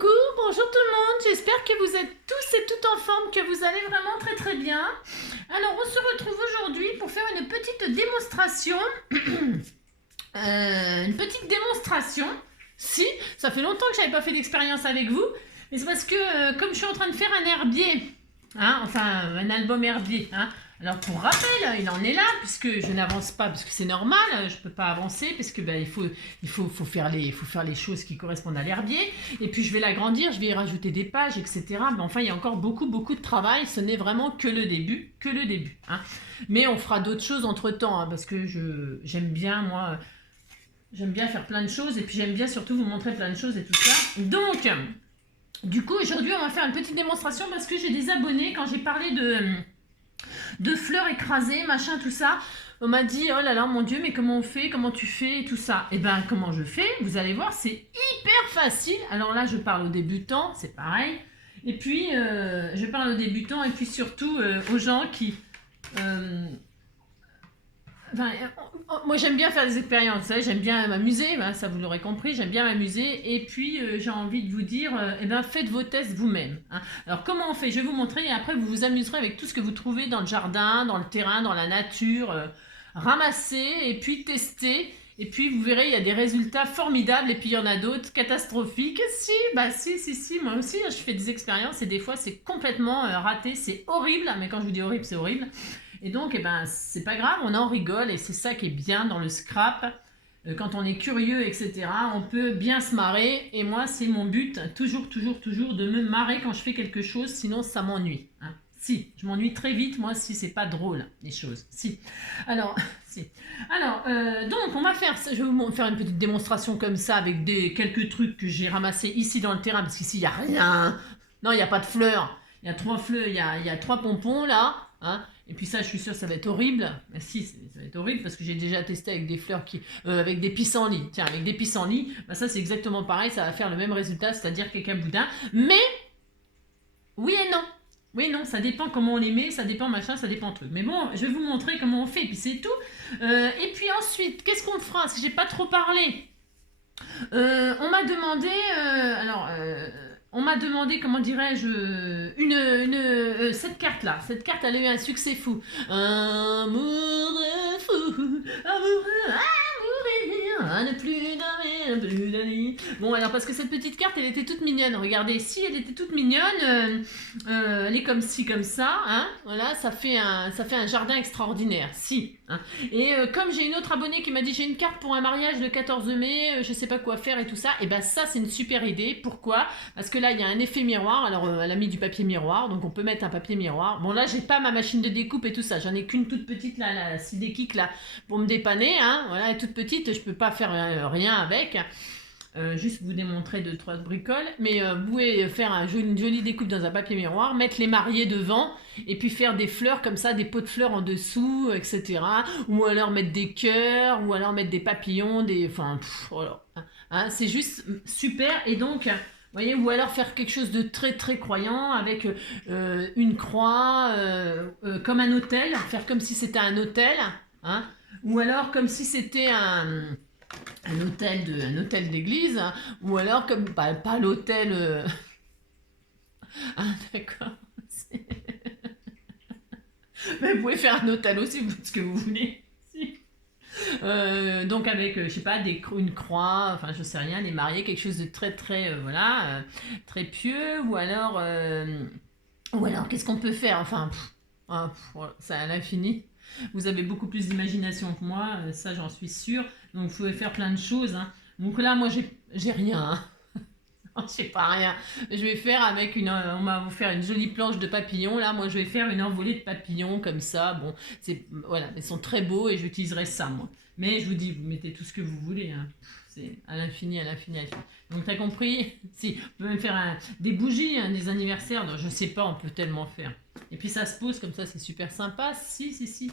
Coucou, bonjour tout le monde, j'espère que vous êtes tous et toutes en forme, que vous allez vraiment très très bien. Alors on se retrouve aujourd'hui pour faire une petite démonstration. Si, ça fait longtemps que je n'avais pas fait d'expérience avec vous, mais c'est parce que comme je suis en train de faire un herbier, enfin un album herbier, alors pour rappel, il en est là, puisque je n'avance pas, parce que c'est normal, je ne peux pas avancer, parce que il faut faire les choses qui correspondent à l'herbier, et puis je vais l'agrandir, je vais y rajouter des pages, etc. Mais enfin, il y a encore beaucoup de travail, ce n'est vraiment que le début. Mais on fera d'autres choses entre-temps, parce que j'aime bien, moi, j'aime bien faire plein de choses, et puis j'aime bien surtout vous montrer plein de choses et tout ça. Donc, du coup, aujourd'hui, on va faire une petite démonstration, parce que j'ai des abonnés, quand j'ai parlé de fleurs écrasées, machin, tout ça. On m'a dit, oh là là, mon Dieu, mais comment on fait, comment tu fais, et tout ça. Et ben, comment je fais, vous allez voir, c'est hyper facile. Alors là, je parle aux débutants, c'est pareil. Et puis, je parle aux débutants, et puis surtout aux gens qui... moi j'aime bien faire des expériences, j'aime bien m'amuser, ça vous l'aurez compris, j'aime bien m'amuser, et puis j'ai envie de vous dire, faites vos tests vous-même. Alors comment on fait? Je vais vous montrer, et après vous vous amuserez avec tout ce que vous trouvez dans le jardin, dans le terrain, dans la nature, ramassez, et puis testez, et puis vous verrez, il y a des résultats formidables, et puis il y en a d'autres catastrophiques. Si, moi aussi je fais des expériences, et des fois c'est complètement raté, c'est horrible, mais quand je vous dis horrible, c'est horrible. Et donc, c'est pas grave, on en rigole, et c'est ça qui est bien dans le scrap. Quand on est curieux, etc., on peut bien se marrer. Et moi, c'est mon but, toujours, de me marrer quand je fais quelque chose, sinon ça m'ennuie. Si, je m'ennuie très vite, moi, si c'est pas drôle, les choses. Si. Alors, donc, je vais vous faire une petite démonstration comme ça, avec quelques trucs que j'ai ramassés ici dans le terrain, parce qu'ici, il n'y a rien. Non, il n'y a pas de fleurs. Il y a 3 fleurs, il y a 3 pompons, là. Et puis ça, je suis sûre, ça va être horrible. Mais si, ça va être horrible parce que j'ai déjà testé avec des fleurs avec des pissenlits. Tiens, avec des pissenlits, ça c'est exactement pareil, ça va faire le même résultat, c'est-à-dire cacaboudin. Mais, oui et non. Oui et non, ça dépend comment on les met, ça dépend machin, ça dépend truc. Mais bon, je vais vous montrer comment on fait, et puis c'est tout. Et puis ensuite, qu'est-ce qu'on fera? Parce que j'ai pas trop parlé. On m'a demandé, on m'a demandé, comment dirais-je, cette carte-là. Cette carte, elle a eu un succès fou. Amour fou, amour, ne plus dormir, ne plus d'aller. Bon, alors, parce que cette petite carte, elle était toute mignonne. Regardez, si elle était toute mignonne, elle est comme ci, comme ça. Voilà, ça fait un jardin extraordinaire. Si. Et comme j'ai une autre abonnée qui m'a dit j'ai une carte pour un mariage le 14 mai, je sais pas quoi faire et tout ça, et ça c'est une super idée. Pourquoi? Parce que là il y a un effet miroir, alors elle a mis du papier miroir, donc on peut mettre un papier miroir. Bon là j'ai pas ma machine de découpe et tout ça, j'en ai qu'une toute petite là, la Sidekik là, pour me dépanner, voilà, elle est toute petite, je peux pas faire rien avec. Juste vous démontrer 2-3 bricoles, mais vous pouvez faire une jolie découpe dans un papier miroir, mettre les mariés devant, et puis faire des fleurs comme ça, des pots de fleurs en dessous, etc. Ou alors mettre des cœurs, ou alors mettre des papillons, voilà. C'est juste super, et donc, vous voyez, ou alors faire quelque chose de très très croyant, avec une croix, comme un hôtel, faire comme si c'était un hôtel, ou alors comme si c'était un hôtel d'église, ou alors comme pas l'hôtel d'accord. Mais vous pouvez faire un hôtel aussi, vous faites ce que vous voulez. Donc avec je sais pas une croix, enfin je sais rien, des mariés, quelque chose de très très très pieux, ou alors qu'est-ce qu'on peut faire, ça à l'infini. Vous avez beaucoup plus d'imagination que moi, ça j'en suis sûre. Donc vous pouvez faire plein de choses. Donc là, moi j'ai rien. Je sais pas rien. Je vais faire avec on va vous faire une jolie planche de papillons. Là, moi je vais faire une envolée de papillons comme ça. Bon, voilà, ils sont très beaux et j'utiliserai ça moi. Mais je vous dis, vous mettez tout ce que vous voulez. C'est à l'infini. Donc t'as compris? Si, on peut même faire des bougies, des anniversaires. Donc, je sais pas, on peut tellement faire. Et puis ça se pose comme ça, c'est super sympa. Si.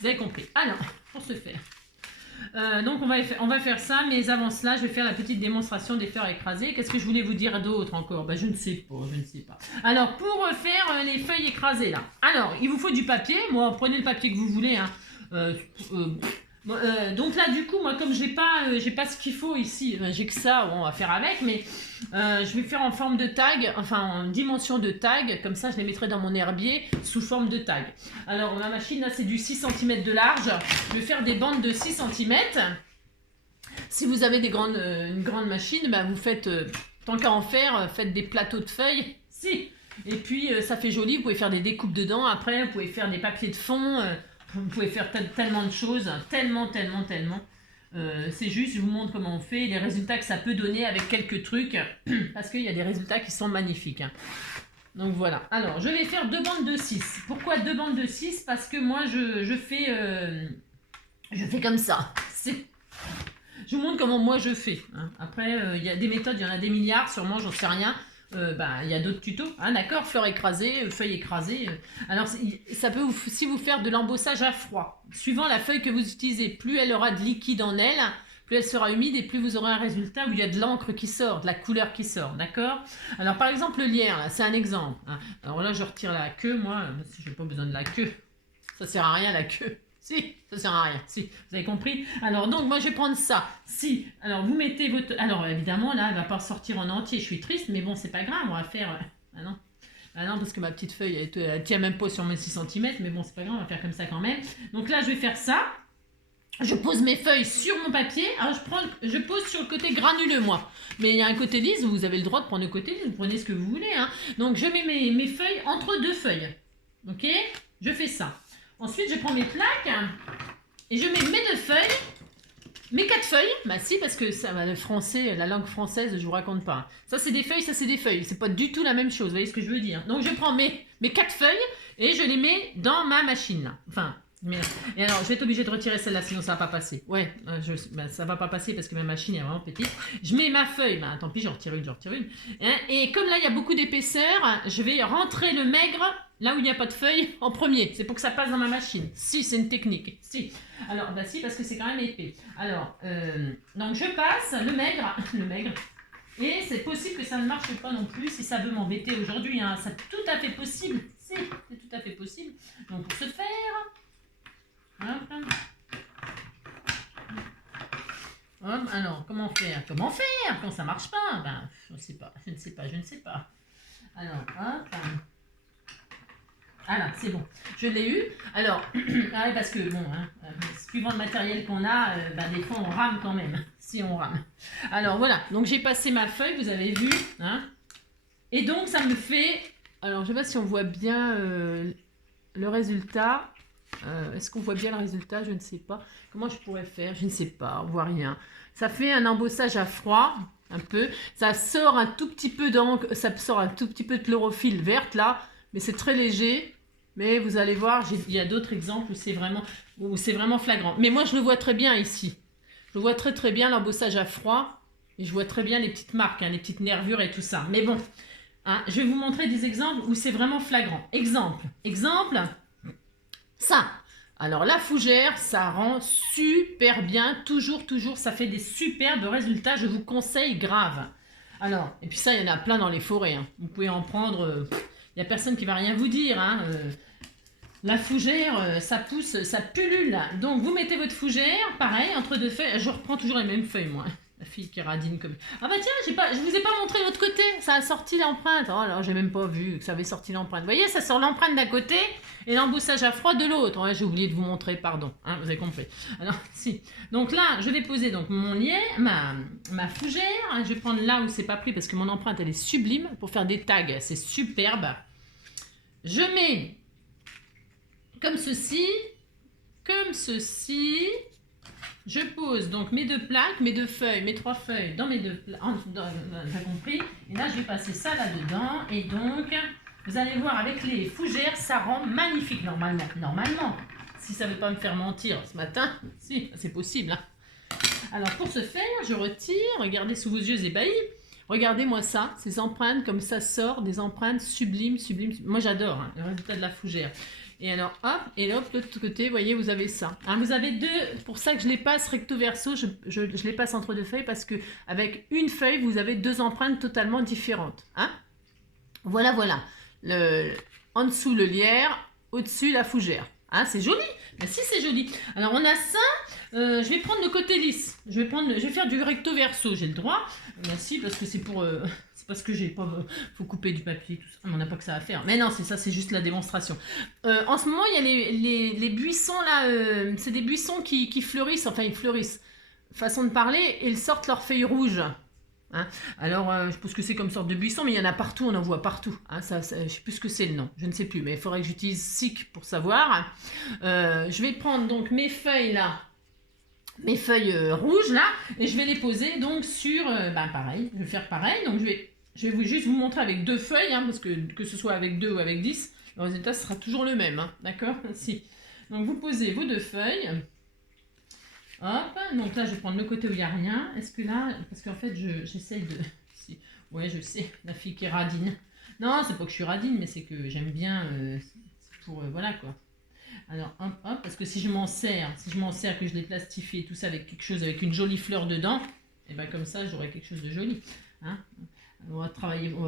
Vous avez compris. Alors, pour ce faire. Donc on va faire ça, mais avant cela, je vais faire la petite démonstration des fleurs écrasées. Qu'est-ce que je voulais vous dire d'autre encore? Je ne sais pas. Alors, pour faire les feuilles écrasées là, alors il vous faut du papier. Moi, prenez le papier que vous voulez. Bon, donc là, du coup, moi, comme j'ai pas ce qu'il faut ici, j'ai que ça, bon, on va faire avec, mais je vais faire en forme de tag, enfin en dimension de tag, comme ça je les mettrai dans mon herbier sous forme de tag. Alors ma machine là c'est du 6 cm de large, je vais faire des bandes de 6 cm. Si vous avez une grande machine, bah, vous faites, tant qu'à en faire, faites des plateaux de feuilles, si. Et puis ça fait joli, vous pouvez faire des découpes dedans, après vous pouvez faire des papiers de fond, vous pouvez faire tellement de choses, tellement. C'est juste, je vous montre comment on fait, les résultats que ça peut donner avec quelques trucs, parce qu'il y a des résultats qui sont magnifiques. Hein. Donc voilà. Alors, je vais faire 2 bandes de 6. Pourquoi 2 bandes de 6? Parce que moi, je fais comme ça. Je vous montre comment moi je fais. Hein. Après, il y a des méthodes, il y en a des milliards, sûrement, j'en sais rien. Il y a d'autres tutos, hein, d'accord, fleurs écrasées, feuilles écrasées. Alors, ça peut aussi vous faire de l'embossage à froid. Suivant la feuille que vous utilisez, plus elle aura de liquide en elle, plus elle sera humide et plus vous aurez un résultat où il y a de l'encre qui sort, de la couleur qui sort, d'accord. Alors, par exemple, le lierre, là, c'est un exemple. Hein. Alors là, je retire la queue, moi, si je n'ai pas besoin de la queue. Ça sert à rien, la queue. Si, ça sert à rien. Si, vous avez compris? Alors, donc, moi, je vais prendre ça. Si, alors, vous mettez votre... Alors, évidemment, là, elle va pas sortir en entier. Je suis triste, mais bon, c'est pas grave. On va faire... Ah non. Ah non, parce que ma petite feuille, elle tient même pas sur mes 6 cm. Mais bon, c'est pas grave, on va faire comme ça quand même. Donc là, je vais faire ça. Je pose mes feuilles sur mon papier. Alors, je pose sur le côté granuleux, moi. Mais il y a un côté lisse, vous avez le droit de prendre le côté lisse. Vous prenez ce que vous voulez. Hein. Donc, je mets mes feuilles entre 2 feuilles. Ok? Je fais ça. Ensuite, je prends mes plaques et je mets mes 2 feuilles, mes 4 feuilles. Bah si, parce que ça, le français, la langue française, je vous raconte pas. Ça, c'est des feuilles, ça, c'est des feuilles. C'est pas du tout la même chose, vous voyez ce que je veux dire. Donc, je prends mes 4 feuilles et je les mets dans ma machine, là. Enfin, et alors, je vais être obligée de retirer celle-là, sinon ça va pas passer. Ouais, ça va pas passer parce que ma machine est vraiment petite. Je mets ma feuille, bah tant pis, j'en retire une. Hein, et comme là, il y a beaucoup d'épaisseur, je vais rentrer le maigre là où il n'y a pas de feuille en premier. C'est pour que ça passe dans ma machine. Si, c'est une technique. Si. Alors, bah si, parce que c'est quand même épais. Alors, donc je passe le maigre. Et c'est possible que ça ne marche pas non plus si ça veut m'embêter aujourd'hui. Hein. C'est tout à fait possible. Si, c'est tout à fait possible. Donc, pour ce faire... Hop, alors, comment faire quand ça marche pas? Ben, je ne sais pas. Alors, hop. Ah là, c'est bon. Je l'ai eu. Alors, parce que, bon, hein, suivant le matériel qu'on a, des fois, on rame quand même. Si on rame. Alors, voilà. Donc, j'ai passé ma feuille, vous avez vu. Hein, et donc, ça me fait... Alors, je ne sais pas si on voit bien le résultat. Est-ce qu'on voit bien le résultat? Je ne sais pas. Comment je pourrais faire? Je ne sais pas. On voit rien. Ça fait un embossage à froid, un peu. Ça sort un tout petit peu d'encre, ça sort un tout petit peu de chlorophylle verte là, mais c'est très léger. Mais vous allez voir, il y a d'autres exemples où c'est vraiment flagrant. Mais moi, je le vois très bien ici. Je vois très bien l'embossage à froid. Et je vois très bien les petites marques, hein, les petites nervures et tout ça. Mais bon, hein, je vais vous montrer des exemples où c'est vraiment flagrant. Exemple. Ça, alors la fougère, ça rend super bien, toujours, ça fait des superbes résultats, je vous conseille grave. Alors, et puis ça, il y en a plein dans les forêts, hein. Vous pouvez en prendre, il n'y a personne qui va rien vous dire, hein. La fougère, ça pousse, ça pullule, donc vous mettez votre fougère, pareil, entre 2 feuilles, je reprends toujours les mêmes feuilles, moi. La fille qui radine comme... Ah bah tiens, je vous ai pas montré l'autre côté, ça a sorti l'empreinte. Oh là, j'ai même pas vu que ça avait sorti l'empreinte. Vous voyez, ça sort l'empreinte d'un côté et l'embossage à froid de l'autre. Ouais, j'ai oublié de vous montrer, pardon. Hein, vous avez compris. Alors, si. Donc là, je vais poser donc mon lien, ma fougère. Hein, je vais prendre là où c'est pas pris parce que mon empreinte, elle est sublime pour faire des tags. C'est superbe. Je mets comme ceci. Je pose donc mes 2 plaques, mes 2 feuilles, mes 3 feuilles dans mes 2 plaques. T'as compris? Et là, je vais passer ça là-dedans. Et donc, vous allez voir avec les fougères, ça rend magnifique normalement. Normalement. Si ça ne veut pas me faire mentir ce matin, si, c'est possible. Hein. Alors, pour ce faire, je retire. Regardez sous vos yeux ébahis. Regardez-moi ça, ces empreintes, comme ça sort, des empreintes sublimes. Moi, j'adore hein, le résultat de la fougère. Et alors, hop, et là, de l'autre côté, vous voyez, vous avez ça. Hein, vous avez 2, pour ça que je les passe recto verso, je les passe entre 2 feuilles, parce qu'avec une feuille, vous avez 2 empreintes totalement différentes. Hein, voilà. En dessous, le lierre, au-dessus, la fougère. Ah, c'est joli. Ben si, c'est joli. Alors, on a ça. Je vais prendre le côté lisse. Je vais faire du recto verso. J'ai le droit. Ben si, parce que c'est pour... c'est parce que j'ai pas... faut couper du papier, tout ça. On n'a pas que ça à faire. Mais non, c'est ça, c'est juste la démonstration. En ce moment, il y a les buissons, là. C'est des buissons qui fleurissent. Enfin, ils fleurissent. Façon de parler. Et ils sortent leurs feuilles rouges. Hein. Alors, je pense que c'est comme sorte de buisson, mais il y en a partout, on en voit partout. Hein. Ça, je ne sais plus ce que c'est le nom, je ne sais plus, mais il faudrait que j'utilise SIC pour savoir. Je vais prendre donc mes feuilles là, mes feuilles rouges là, et je vais les poser donc sur, pareil, je vais faire pareil. Donc je vais juste vous montrer avec 2 feuilles, hein, parce que ce soit avec 2 ou avec 10, le résultat sera toujours le même, hein, d'accord? Si. Donc vous posez vos 2 feuilles. Hop, donc là je vais prendre le côté où il n'y a rien. Est-ce que là, parce qu'en fait j'essaye de... Si. Ouais, je sais, la fille qui est radine. Non, c'est pas que je suis radine, mais c'est que j'aime bien, pour, voilà quoi. Alors hop, hop, parce que si je m'en sers, que je les plastifie et tout ça avec quelque chose, avec une jolie fleur dedans, et ben comme ça j'aurai quelque chose de joli. Hein, on va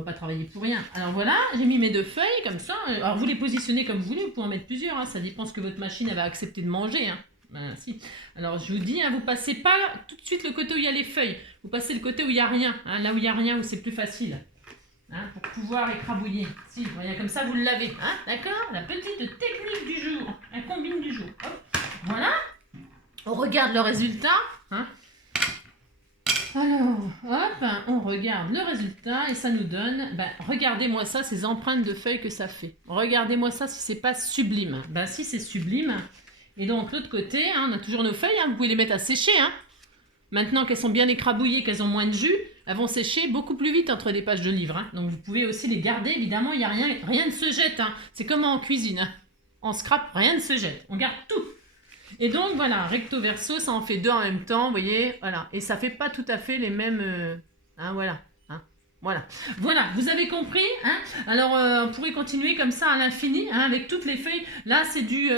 pas travailler pour rien. Alors voilà, j'ai mis mes 2 feuilles comme ça. Alors vous les positionnez comme vous voulez, vous pouvez en mettre plusieurs, hein, ça dépend ce que votre machine elle va accepter de manger. Hein. Ben, si. Alors je vous dis, hein, vous passez pas tout de suite le côté où il y a les feuilles, vous passez le côté où il n'y a rien, hein, là où il n'y a rien, où c'est plus facile, hein, pour pouvoir écrabouiller. Si, voyez, comme ça vous le lavez, hein, d'accord? La petite technique du jour, la combine du jour. Hop. Voilà, on regarde le résultat. Hein. Alors, hop, on regarde le résultat et ça nous donne, regardez-moi ça, ces empreintes de feuilles que ça fait. Regardez-moi ça si c'est pas sublime. Ben si, c'est sublime. Et donc, l'autre côté, hein, on a toujours nos feuilles, hein, vous pouvez les mettre à sécher. Hein. Maintenant qu'elles sont bien écrabouillées, qu'elles ont moins de jus, elles vont sécher beaucoup plus vite entre des pages de livres. Hein. Donc, vous pouvez aussi les garder, évidemment, il n'y a rien ne se jette. Hein. C'est comme en cuisine. Hein. En scrap, rien ne se jette. On garde tout. Et donc, voilà, recto verso, ça en fait 2 en même temps, vous voyez, voilà. Et ça fait pas tout à fait les mêmes... hein, voilà. Voilà, vous avez compris, hein? Alors on pourrait continuer comme ça à l'infini, hein, avec toutes les feuilles. Là c'est du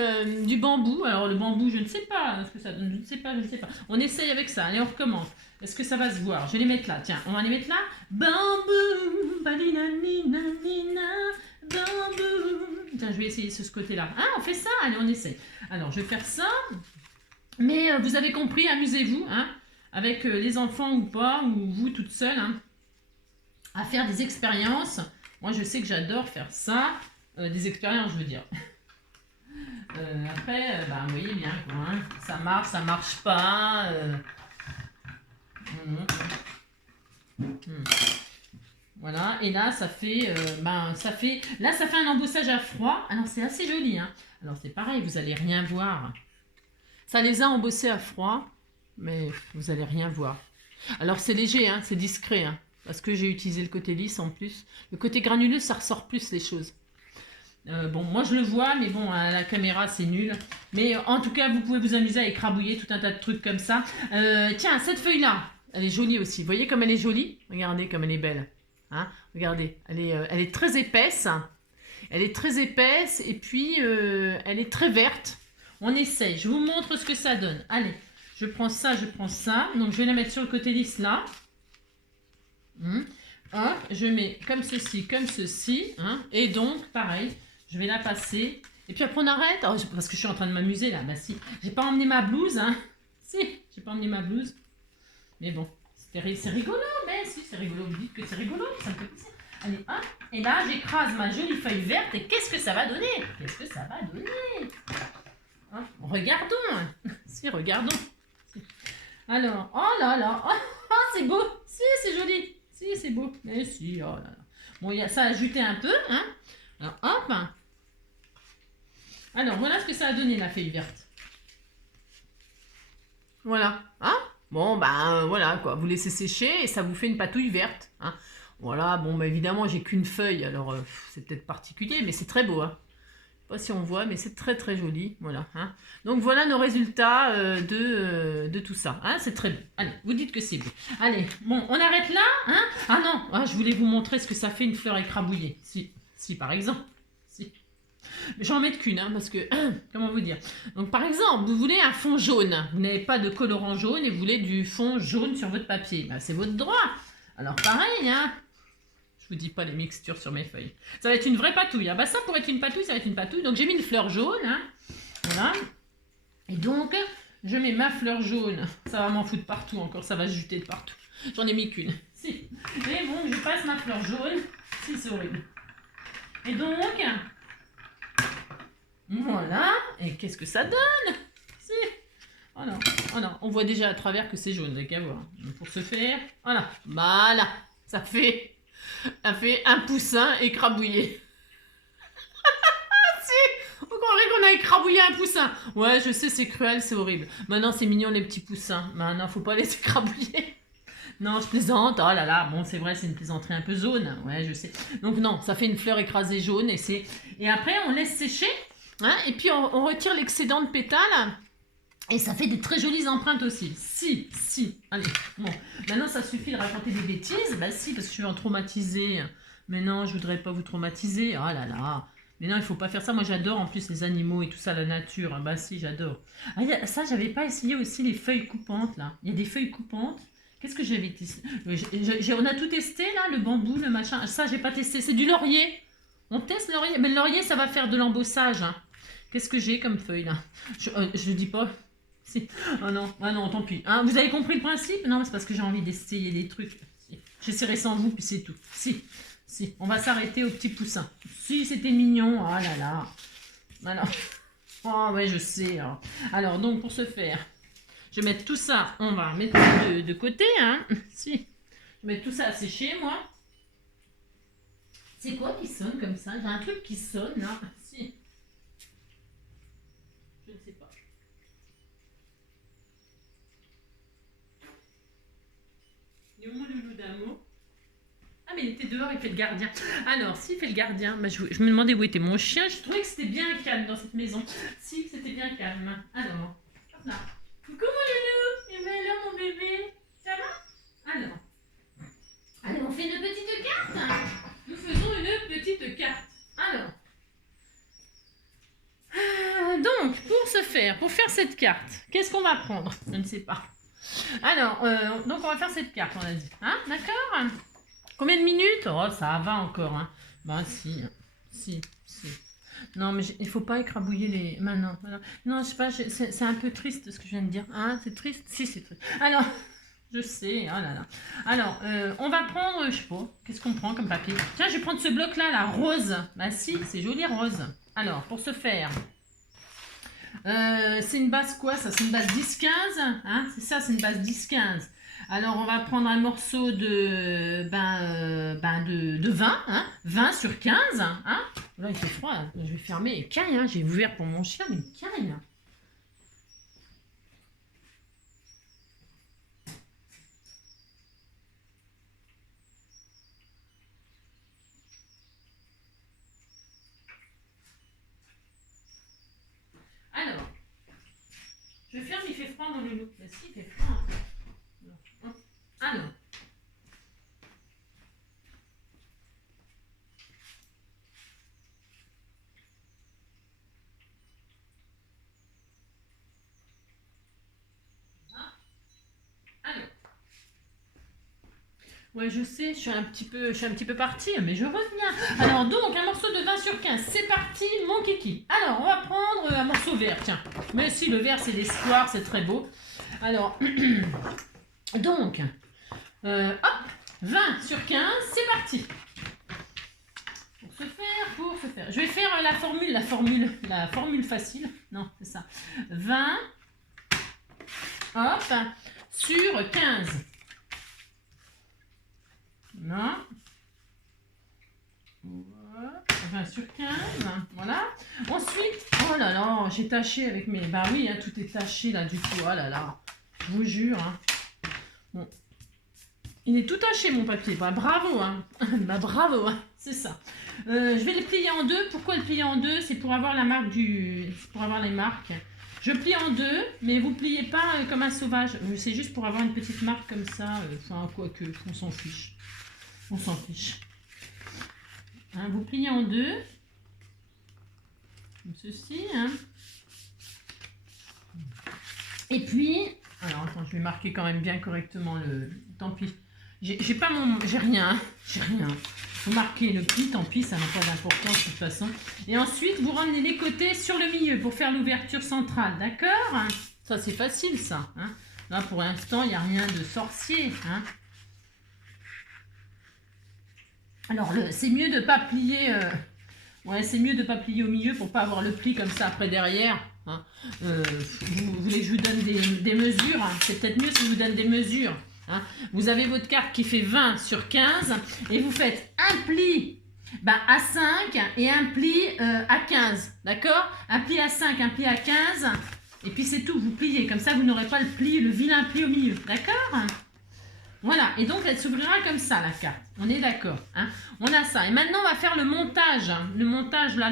bambou. Alors le bambou, je ne sais pas ce que ça donne, je ne sais pas. On essaye avec ça, allez on recommence. Est-ce que ça va se voir? Je vais les mettre là, tiens, on va les mettre là. Bambou, badinanina, bambou. Tiens, je vais essayer ce côté-là. Hein, on fait ça, allez on essaye. Alors je vais faire ça, mais vous avez compris, amusez-vous, hein, avec les enfants ou pas, ou vous toute seule, hein. À faire des expériences. Moi, je sais que j'adore faire ça. Des expériences, je veux dire. Après, vous voyez bien, quoi, hein. Ça marche pas. Voilà. Et là, ça fait un embossage à froid. Alors, c'est assez joli. Hein. Alors, c'est pareil, vous allez rien voir. Ça les a embossés à froid, mais vous allez rien voir. Alors, c'est léger, hein, c'est discret, hein. Parce que j'ai utilisé le côté lisse en plus. Le côté granuleux, ça ressort plus les choses. Bon, moi je le vois, mais bon, à la caméra c'est nul. Mais en tout cas, vous pouvez vous amuser à écrabouiller tout un tas de trucs comme ça. Tiens, cette feuille-là, elle est jolie aussi. Vous voyez comme elle est jolie? Regardez comme elle est belle. Hein, regardez, elle est très épaisse. Elle est très épaisse et puis elle est très verte. On essaye, je vous montre ce que ça donne. Allez, je prends ça. Donc je vais la mettre sur le côté lisse là. Hop, je mets comme ceci, hein, et donc pareil, je vais la passer, et puis après on arrête, parce que je suis en train de m'amuser là, si, j'ai pas emmené ma blouse, hein, j'ai pas emmené ma blouse, mais bon, c'est rigolo, mais si, c'est rigolo, vous dites que c'est rigolo, ça me fait plaisir. Allez, hop, et là j'écrase ma jolie feuille verte, et qu'est-ce que ça va donner? Hein, regardons, si, regardons. Alors, oh là là, oh c'est beau, si, c'est joli. Si, c'est beau. Mais si, oh là là. Bon, ça a ajouté un peu, hein. Alors, hop. Alors, voilà ce que ça a donné, la feuille verte. Voilà. Hein? Bon, voilà, quoi. Vous laissez sécher et ça vous fait une patouille verte. Hein. Voilà, bon, évidemment, j'ai qu'une feuille, alors c'est peut-être particulier, mais c'est très beau, hein. Je sais pas si on voit, mais c'est très très joli. Voilà. Hein. Donc voilà nos résultats de tout ça. Hein, c'est très beau. Allez, vous dites que c'est beau. Allez, bon, on arrête là. Hein. Ah non, je voulais vous montrer ce que ça fait une fleur écrabouillée. Si par exemple. Si. J'en mets qu'une, hein, parce que, comment vous dire. Donc par exemple, vous voulez un fond jaune. Vous n'avez pas de colorant jaune et vous voulez du fond jaune sur votre papier. C'est votre droit. Alors pareil, hein. Je vous dis pas les mixtures sur mes feuilles. Ça va être une vraie patouille. Hein. Ça pourrait être une patouille, ça va être une patouille. Donc j'ai mis une fleur jaune. Hein. Voilà. Et donc, je mets ma fleur jaune. Ça va m'en foutre partout encore, ça va se juter de partout. J'en ai mis qu'une. Si. Et bon, je passe ma fleur jaune. Si, c'est horrible. Et donc, voilà. Et qu'est-ce que ça donne? Si. Voilà. Voilà. On voit déjà à travers que c'est jaune, vous n'avez qu'à voir. Pour ce faire, voilà. Voilà. Ça fait un poussin écrabouillé. Si. On croirait qu'on a écrabouillé un poussin. Ouais, je sais, c'est cruel, c'est horrible. Maintenant, c'est mignon les petits poussins. Maintenant, faut pas les écrabouiller. Non, je plaisante. Oh là là, bon, c'est vrai, c'est une plaisanterie un peu jaune. Ouais, je sais. Donc non, ça fait une fleur écrasée jaune et après on laisse sécher. Hein, et puis on retire l'excédent de pétales. Et ça fait des très jolies empreintes aussi. Si. Allez, bon. Maintenant, ça suffit de raconter des bêtises. Bah si, parce que je suis en traumatisée. Mais non, je voudrais pas vous traumatiser. Oh là là. Mais non, il faut pas faire ça. Moi, j'adore en plus les animaux et tout ça, la nature. Bah si, j'adore. Ah, ça, j'avais pas essayé aussi les feuilles coupantes, là. Il y a des feuilles coupantes. Qu'est-ce que j'avais testé? On a tout testé, là, le bambou, le machin. Ça, j'ai pas testé. C'est du laurier. On teste le laurier. Mais le laurier, ça va faire de l'embossage. Hein. Qu'est-ce que j'ai comme feuille, là? Je le dis pas. Si. Oh non, ah non, tant pis. Hein, vous avez compris le principe? Non, c'est parce que j'ai envie d'essayer des trucs. Si. J'essaierai sans vous, puis c'est tout. Si. On va s'arrêter au petit poussin. Si, c'était mignon. Oh là là. Voilà. Oh, ouais, je sais. Hein. Alors, donc, pour ce faire... Je vais mettre tout ça, on va mettre de côté, hein. Si. Je vais mettre tout ça à sécher, moi. C'est quoi qui sonne comme ça? J'ai un truc qui sonne, là. Si. Je ne sais pas. Il est où mon loulou d'amour? Ah, mais il était dehors, il fait le gardien. Alors, s'il fait le gardien, bah, je me demandais où était mon chien. Je trouvais que c'était bien calme dans cette maison. Si, c'était bien calme. Alors, hop là. Coucou mon loulou, et bien là mon bébé, ça va? Alors, allez, on fait une petite carte. Nous faisons une petite carte. Alors, donc pour faire cette carte, qu'est-ce qu'on va prendre? Je ne sais pas. Alors, donc on va faire cette carte, on a dit. Hein, d'accord? Combien de minutes? Oh, ça va encore. Hein. Bah si. Non, mais il faut pas écrabouiller les... Maintenant. Non, je sais pas, c'est un peu triste ce que je viens de dire. Hein, c'est triste? Si, c'est triste. Alors, je sais, oh là là. Alors, on va prendre, je sais pas, qu'est-ce qu'on prend comme papier? Tiens, je vais prendre ce bloc-là, la rose. Bah si, c'est joli, rose. Alors, pour ce faire, c'est une base quoi, ça? C'est une base 10-15, hein? C'est ça, c'est une base 10-15. Alors, on va prendre un morceau de 20, hein, 20 sur 15. Hein. Là, il fait froid. Là. Je vais fermer. Et caille, hein, j'ai ouvert pour mon chien, mais caille. Alors, je ferme, il fait froid, mon loulou. Mais si, il fait froid. Hein. Alors. Ouais, je sais, je suis un petit peu partie, mais je reviens. Alors, donc, un morceau de 20 sur 15. C'est parti, mon kiki. Alors, on va prendre un morceau vert, tiens. Mais si, le vert, c'est l'espoir, c'est très beau. Alors, donc, hop, 20 sur 15, c'est parti. Pour se faire. Je vais faire la formule facile. Non, c'est ça. 20, hop, sur 15. Non. Voilà. 20 sur 15. Voilà. Ensuite, oh là là, j'ai taché avec mes... Bah oui, hein, tout est taché là du coup. Oh là là. Je vous jure. Hein. Bon. Il est tout taché mon papier. Bah bravo. Hein. Bah bravo. Hein. C'est ça. Je vais le plier en deux. Pourquoi le plier en deux? C'est pour avoir la marque du... pour avoir les marques. Je plie en deux, mais vous pliez pas comme un sauvage. C'est juste pour avoir une petite marque comme ça. Enfin, quoique, on s'en fiche. On s'en fiche. Hein, vous pliez en deux. Comme ceci. Hein. Et puis... Alors, attends, je vais marquer quand même bien correctement le... Tant pis. J'ai pas mon... J'ai rien. J'ai rien. Vous marquez le pli, tant pis, ça n'a pas d'importance de toute façon. Et ensuite, vous ramenez les côtés sur le milieu pour faire l'ouverture centrale, d'accord? Ça, c'est facile, ça. Hein. Là, pour l'instant, il n'y a rien de sorcier. Hein. Alors, c'est mieux de ne pas plier... Ouais, c'est mieux de ne pas plier au milieu pour ne pas avoir le pli comme ça après derrière. Hein. Vous voulez que je vous donne des mesures, hein. C'est peut-être mieux si je vous donne des mesures. Hein. Vous avez votre carte qui fait 20 sur 15 et vous faites un pli à 5 et un pli à 15. D'accord? Un pli à 5, un pli à 15 et puis c'est tout. Vous pliez. Comme ça, vous n'aurez pas le vilain pli au milieu. D'accord? Voilà. Et donc, elle s'ouvrira comme ça, la carte. On est d'accord. Hein. On a ça. Et maintenant, on va faire le montage. Hein. Le montage, là,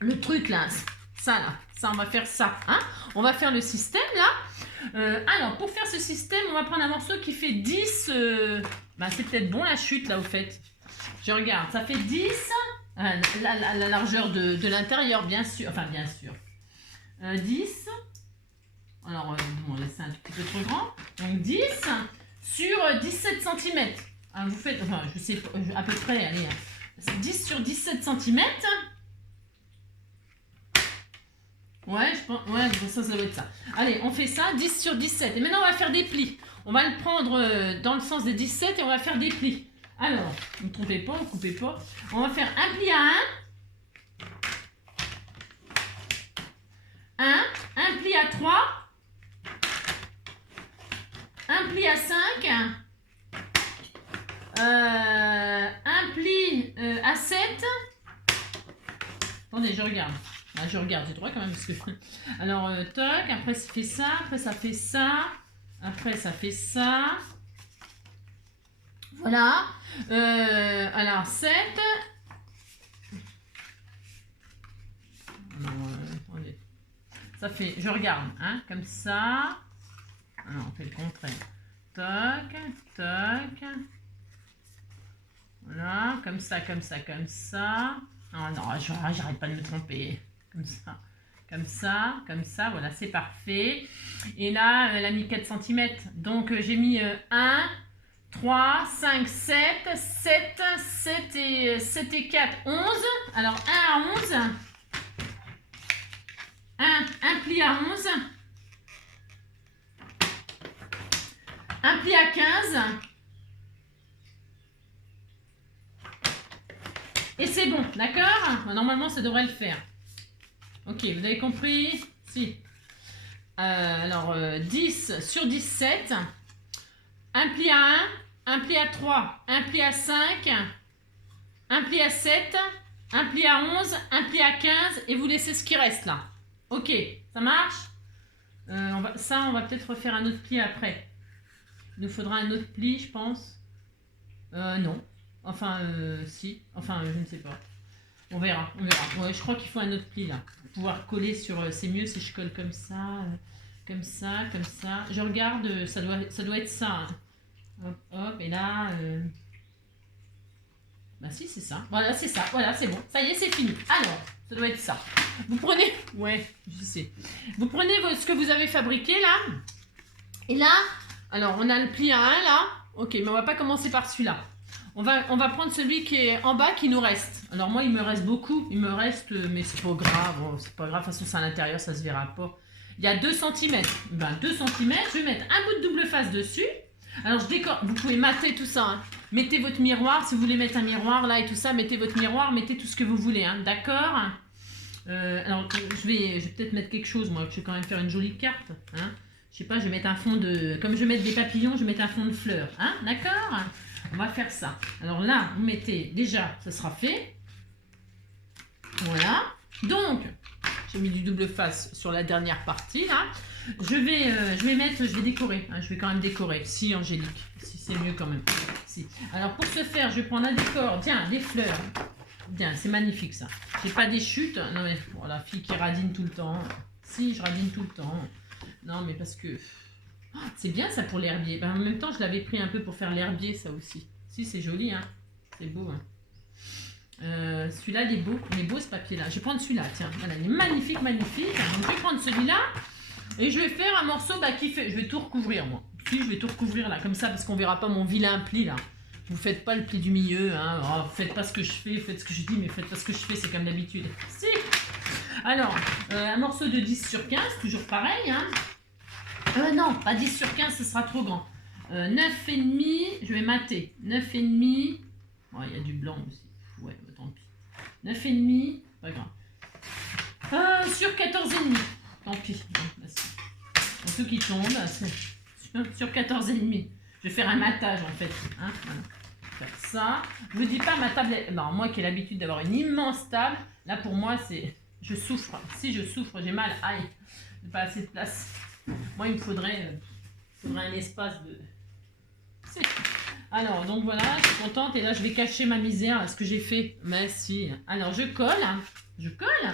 le truc, là. Ça, là. Ça, on va faire ça. Hein. On va faire le système, là. Alors, pour faire ce système, on va prendre un morceau qui fait 10... c'est peut-être bon, la chute, là, au fait. Je regarde. Ça fait 10... la largeur de l'intérieur, bien sûr. Enfin, bien sûr. 10... Alors, bon, là, c'est un petit peu trop grand. Donc, 10 sur 17 cm. Hein, vous faites, enfin, je sais à peu près, allez, 10 sur 17 cm. Ouais, je pense, ouais, ça doit être ça. Allez, on fait ça, 10 sur 17. Et maintenant, on va faire des plis. On va le prendre dans le sens des 17 et on va faire des plis. Alors, ne trompez pas, ne coupez pas. On va faire un pli à 1. Un pli à 3. Un pli à 5, un pli à 7. Attendez, je regarde. Ah, je regarde, j'ai droit quand même. Parce que... Alors, toc, après ça fait ça, après ça fait ça, après ça fait ça. Voilà. Alors, 7. Alors, attendez. Ça fait, je regarde, hein, comme ça. Alors, on fait le contraire. Toc, toc. Voilà, comme ça, comme ça, comme ça. Oh non, j'arrête pas de me tromper. Comme ça, comme ça, comme ça. Voilà, c'est parfait. Et là, elle a mis 4 cm. Donc, j'ai mis 1, 3, 5, 7, 7 et 4, 11. Alors, 1 à 11. Un pli à 11. Un pli à 15. Et c'est bon, d'accord? Normalement, ça devrait le faire. Ok, vous avez compris? Si. Alors, 10 sur 17. Un pli à 1. Un pli à 3. Un pli à 5. Un pli à 7. Un pli à 11. Un pli à 15. Et vous laissez ce qui reste là. Ok, ça marche? On va peut-être refaire un autre pli après. Il nous faudra un autre pli, je pense. Non. Enfin, si. Enfin, je ne sais pas. On verra, on verra. Ouais, je crois qu'il faut un autre pli, là. Pour pouvoir coller sur... c'est mieux si je colle comme ça, comme ça, comme ça. Je regarde, ça doit être ça. Hein. Hop, hop, et là... Bah si, c'est ça. Voilà, c'est ça. Voilà, c'est bon. Ça y est, c'est fini. Alors, ça doit être ça. Vous prenez... Ouais, je sais. Vous prenez ce que vous avez fabriqué, là. Et là... Alors, on a le pli à 1 là. Ok, mais on va pas commencer par celui-là. On va prendre celui qui est en bas qui nous reste. Alors, moi, il me reste beaucoup. Il me reste, mais c'est pas grave. Bon, c'est pas grave. De toute façon, c'est à l'intérieur, ça se verra pas. Il y a 2 cm. 2 cm. Je vais mettre un bout de double face dessus. Alors, je décore. Vous pouvez mater tout ça. Hein. Mettez votre miroir. Si vous voulez mettre un miroir là et tout ça, mettez votre miroir. Mettez tout ce que vous voulez. Hein. D'accord? Alors, je vais peut-être mettre quelque chose, moi. Je vais quand même faire une jolie carte. Hein. Je sais pas, je vais mettre un fond de... Comme je vais mettre des papillons, je vais mettre un fond de fleurs. Hein, d'accord? On va faire ça. Alors là, vous mettez... Déjà, ça sera fait. Voilà. Donc, j'ai mis du double face sur la dernière partie, là. Je vais décorer. Hein, je vais quand même décorer. Si, Angélique. Si, c'est mieux quand même. Si. Alors, pour ce faire, je vais prendre un décor. Tiens, des fleurs. Bien, c'est magnifique, ça. J'ai pas des chutes. Non, mais bon, la fille qui radine tout le temps. Si, je radine tout le temps. Non, mais parce que... Oh, c'est bien ça pour l'herbier. En même temps, je l'avais pris un peu pour faire l'herbier, ça aussi. Si, c'est joli, hein. C'est beau, hein. Celui-là, il est beau ce papier-là. Je vais prendre celui-là, tiens. Voilà, il est magnifique, magnifique. Donc, je vais prendre celui-là et je vais faire un morceau qui fait... Je vais tout recouvrir, moi. Puis, je vais tout recouvrir, là, comme ça, parce qu'on verra pas mon vilain pli, là. Vous faites pas le pli du milieu, hein. Oh, faites pas ce que je fais, faites ce que je dis, mais faites pas ce que je fais, c'est comme d'habitude. Si. Alors, un morceau de 10 sur 15, toujours pareil, hein. Non, pas 10 sur 15, ce sera trop grand. 9,5, je vais mater. 9,5. Oh, il y a du blanc aussi. Ouais, bah, tant pis. 9,5, pas grave. Sur 14,5. Tant pis. Bon, pour ceux qui tombent, sur 14,5. Je vais faire un matage en fait. Hein, voilà. Faire ça. Je vous dis pas ma table. Non, moi qui ai l'habitude d'avoir une immense table, là pour moi c'est. Je souffre. Si je souffre, j'ai mal. Aïe. J'ai pas assez de place. Moi il me faudrait un espace de. Alors donc voilà, je suis contente et là je vais cacher ma misère, ce que j'ai fait. Mais si. Alors je colle. Je colle.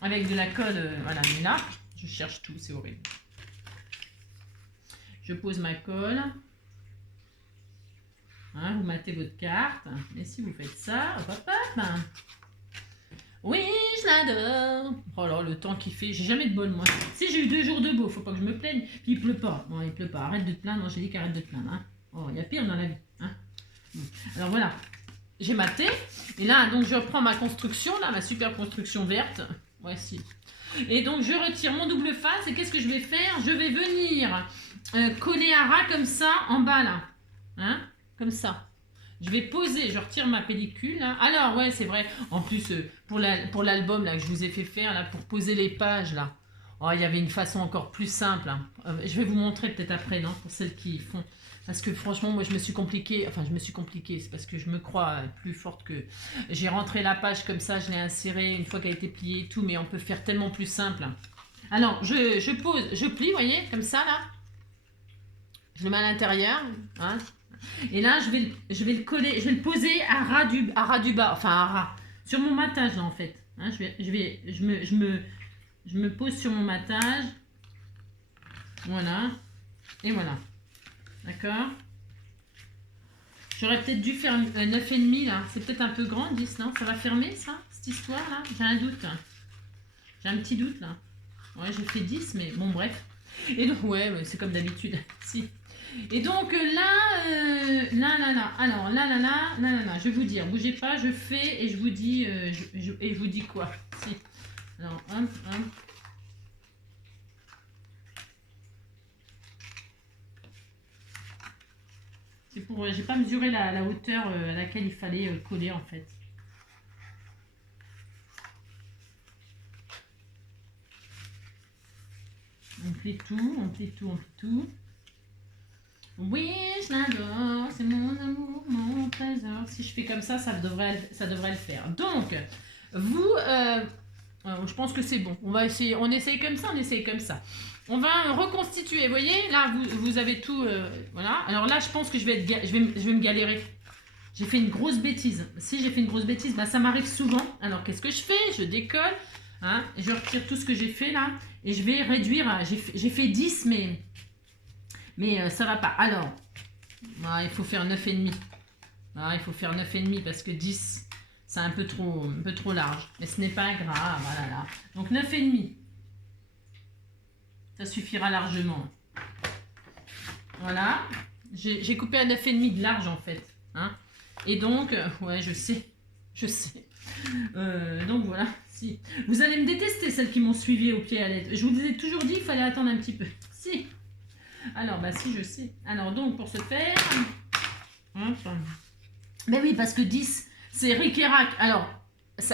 Avec de la colle. Voilà, mais là, je cherche tout, c'est horrible. Je pose ma colle. Hein, vous matez votre carte. Et si vous faites ça, hop, hop, hop. Oui, je l'adore. Oh là, le temps qu'il fait, j'ai jamais de bol moi. Si j'ai eu 2 jours de beau, faut pas que je me plaigne. Puis il pleut pas. Non, il pleut pas. Arrête de te plaindre. Non, j'ai dit qu'arrête de te plaindre. Hein. Oh, il y a pire dans la vie. Hein. Alors voilà, j'ai maté. Et là, donc je reprends ma construction, là, ma super construction verte. Voici. Et donc je retire mon double face. Et qu'est-ce que je vais faire? Je vais venir coller un ras comme ça en bas là. Hein? Comme ça. Je vais poser, je retire ma pellicule. Hein. Alors, ouais, c'est vrai. En plus, pour l'album là que je vous ai fait faire, là, pour poser les pages, là. Oh, il y avait une façon encore plus simple. Hein. Je vais vous montrer peut-être après, non? Pour celles qui font. Parce que franchement, moi, je me suis compliquée. Enfin, je me suis compliquée. C'est parce que je me crois plus forte que... J'ai rentré la page comme ça, je l'ai insérée une fois qu'elle a été pliée et tout. Mais on peut faire tellement plus simple. Alors, je pose, je plie, vous voyez, comme ça, là. Je le mets à l'intérieur. Hein. Et là, je vais le coller, je vais le poser à ras du bas, enfin à ras, sur mon matage là, en fait. Hein, je me pose sur mon matage. Voilà. Et voilà. D'accord. J'aurais peut-être dû faire 9,5 là. C'est peut-être un peu grand, 10, non? Ça va fermer ça, cette histoire là? J'ai un doute. J'ai un petit doute là. Ouais, j'ai fait 10, mais bon, bref. Et donc, ouais, c'est comme d'habitude. Si. Et donc là, alors là, je vais vous dire, bougez pas, je fais et je vous dis, je vous dis quoi. Si. Alors, hop. C'est pour, j'ai pas mesuré la hauteur à laquelle il fallait coller en fait. On plie tout, on plie tout, on plie tout. Oui, je l'adore, c'est mon amour, mon trésor. Si je fais comme ça, ça devrait le faire. Donc, vous, je pense que c'est bon. On va essayer, on essaye comme ça, on essaye comme ça. On va reconstituer, vous voyez, là, vous avez tout, voilà. Alors là, je pense que je vais me galérer. J'ai fait une grosse bêtise. Si j'ai fait une grosse bêtise, bah, ça m'arrive souvent. Alors, qu'est-ce que je fais? Je décolle, hein, je retire tout ce que j'ai fait là, et je vais réduire, j'ai fait 10, mais ça va pas. Alors, il faut faire 9,5. Il faut faire 9,5 parce que 10, c'est un peu trop large. Mais ce n'est pas grave. Voilà, là. Donc 9,5. Ça suffira largement. Voilà. J'ai coupé à 9,5 de large en fait. Hein. Et donc, ouais, je sais. Donc voilà. Si. Vous allez me détester, celles qui m'ont suivi au pied à l'aide. Je vous ai toujours dit, il fallait attendre un petit peu. Si. Alors, bah si, je sais. Alors, donc, pour ce faire... Ben oui, parce que 10, c'est ric et rac. Alors,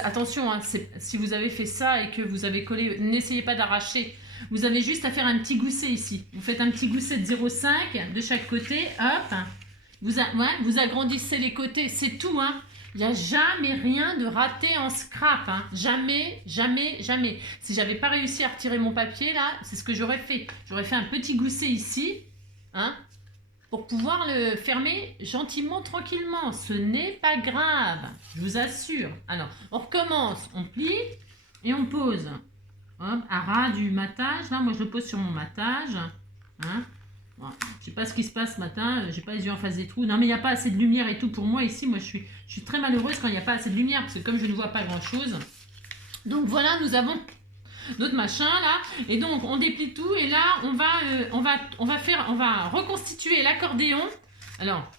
attention, hein, si vous avez fait ça et que vous avez collé, n'essayez pas d'arracher. Vous avez juste à faire un petit gousset ici. Vous faites un petit gousset de 0,5 de chaque côté. Hop. Vous agrandissez les côtés. C'est tout, hein. Il n'y a jamais rien de raté en scrap. Hein. Jamais, jamais, jamais. Si j'avais pas réussi à retirer mon papier, là, c'est ce que j'aurais fait. J'aurais fait un petit gousset ici, hein, pour pouvoir le fermer gentiment, tranquillement. Ce n'est pas grave, je vous assure. Alors, on recommence. On plie et on pose. Hop, à ras du matage. Là, moi, je le pose sur mon matage. Hein. Voilà. Je sais pas ce qui se passe ce matin, j'ai pas les yeux en face des trous. Non mais il n'y a pas assez de lumière et tout pour moi ici. Moi je suis très malheureuse quand il n'y a pas assez de lumière parce que comme je ne vois pas grand chose. Donc voilà, nous avons notre machin là. Et donc on déplie tout et là on va reconstituer l'accordéon. Alors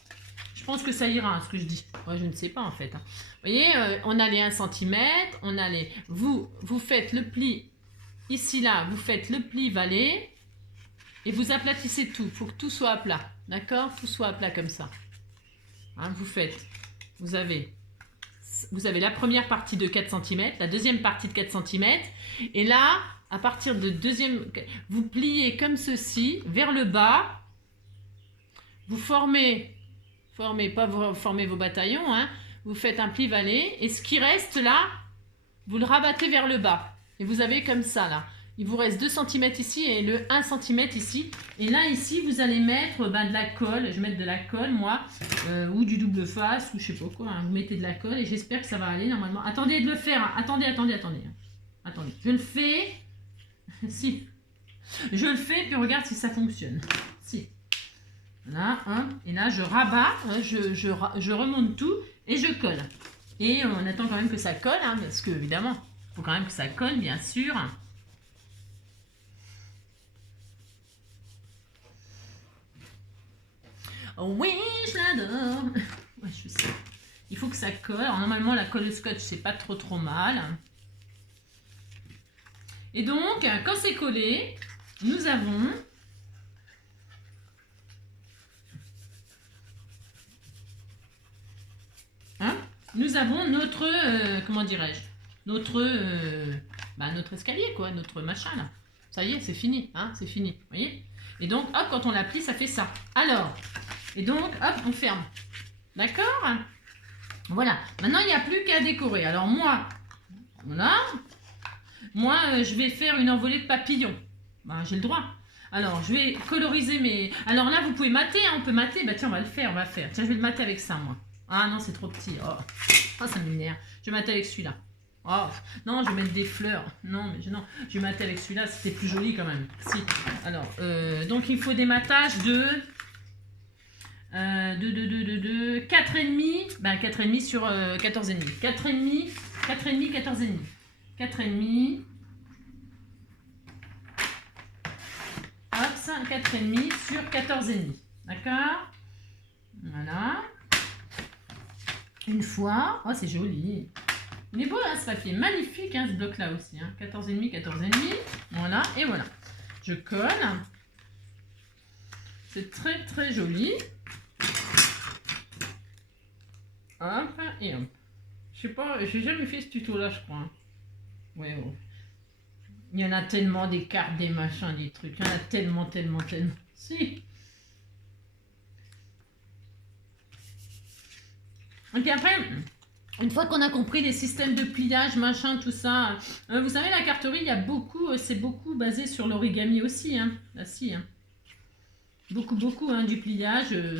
je pense que ça ira, hein, ce que je dis. Moi, je ne sais pas, en fait. Hein. Vous voyez, on a les 1 cm, on a les... Vous faites le pli, ici, là, vous faites le pli valet, et vous aplatissez tout. Il faut que tout soit à plat, d'accord? Tout soit à plat comme ça. Hein, vous avez la première partie de 4 cm, la deuxième partie de 4 cm, et là, à partir de deuxième, vous pliez comme ceci, vers le bas, vous formez vos bataillons, hein, vous faites un pli valet, et ce qui reste là, vous le rabattez vers le bas, et vous avez comme ça là. Il vous reste 2 cm ici et le 1 cm ici. Et là, ici, vous allez mettre de la colle. Je vais mettre de la colle, moi, ou du double face, ou je sais pas quoi. Hein. Vous mettez de la colle et j'espère que ça va aller normalement. Attendez de le faire. Hein. Attendez. Attendez. Je le fais. Si. Je le fais, puis regarde si ça fonctionne. Si. Voilà. Hein. Et là, je rabats. Hein, je remonte tout et je colle. Et on attend quand même que ça colle, hein, parce que, évidemment, il faut quand même que ça colle, bien sûr. Oh oui, je l'adore. Ouais, je sais. Il faut que ça colle. Alors, normalement, la colle scotch, c'est pas trop mal. Et donc, quand c'est collé, nous avons... Hein, nous avons notre... comment dirais-je? Notre escalier, quoi. Notre machin, là. Ça y est, c'est fini. Hein, c'est fini. Vous voyez? Et donc, hop, quand on l'applique, ça fait ça. Alors... Et donc, hop, on ferme. D'accord? Voilà. Maintenant, il n'y a plus qu'à décorer. Alors, moi, voilà. Moi, je vais faire une envolée de papillons. Ben, j'ai le droit. Alors, je vais coloriser mes... Alors là, vous pouvez mater. Hein, on peut mater. Bah tiens, on va le faire. Tiens, je vais le mater avec ça, moi. Ah non, c'est trop petit. Oh, ça m'énerve. Je vais mater avec celui-là. Oh, non, je vais mettre des fleurs. Non, mais non, je vais mater avec celui-là. C'était plus joli quand même. Si. Alors, donc, il faut des matages de... 4,5, ben 4,5 sur 14,5. 4,5, 14,5. 4,5. Hop, 4,5 sur 14,5. D'accord? Voilà. Une fois. Oh, c'est joli. Il est beau, hein, ce papier. Magnifique, hein, ce bloc-là aussi. Hein. 14,5, 14,5. Voilà, et voilà. Je colle. C'est très joli. Hop, et hop. Je sais pas, j'ai jamais fait ce tuto-là, je crois. Hein. Ouais. Il y en a tellement des cartes, des machins, des trucs. Il y en a tellement. Si. Et puis après, une fois qu'on a compris les systèmes de pliage, machin, tout ça, vous savez, la carterie, il y a beaucoup, c'est beaucoup basé sur l'origami aussi. Hein. Ah, si, hein. Beaucoup, hein, du pliage. Hein.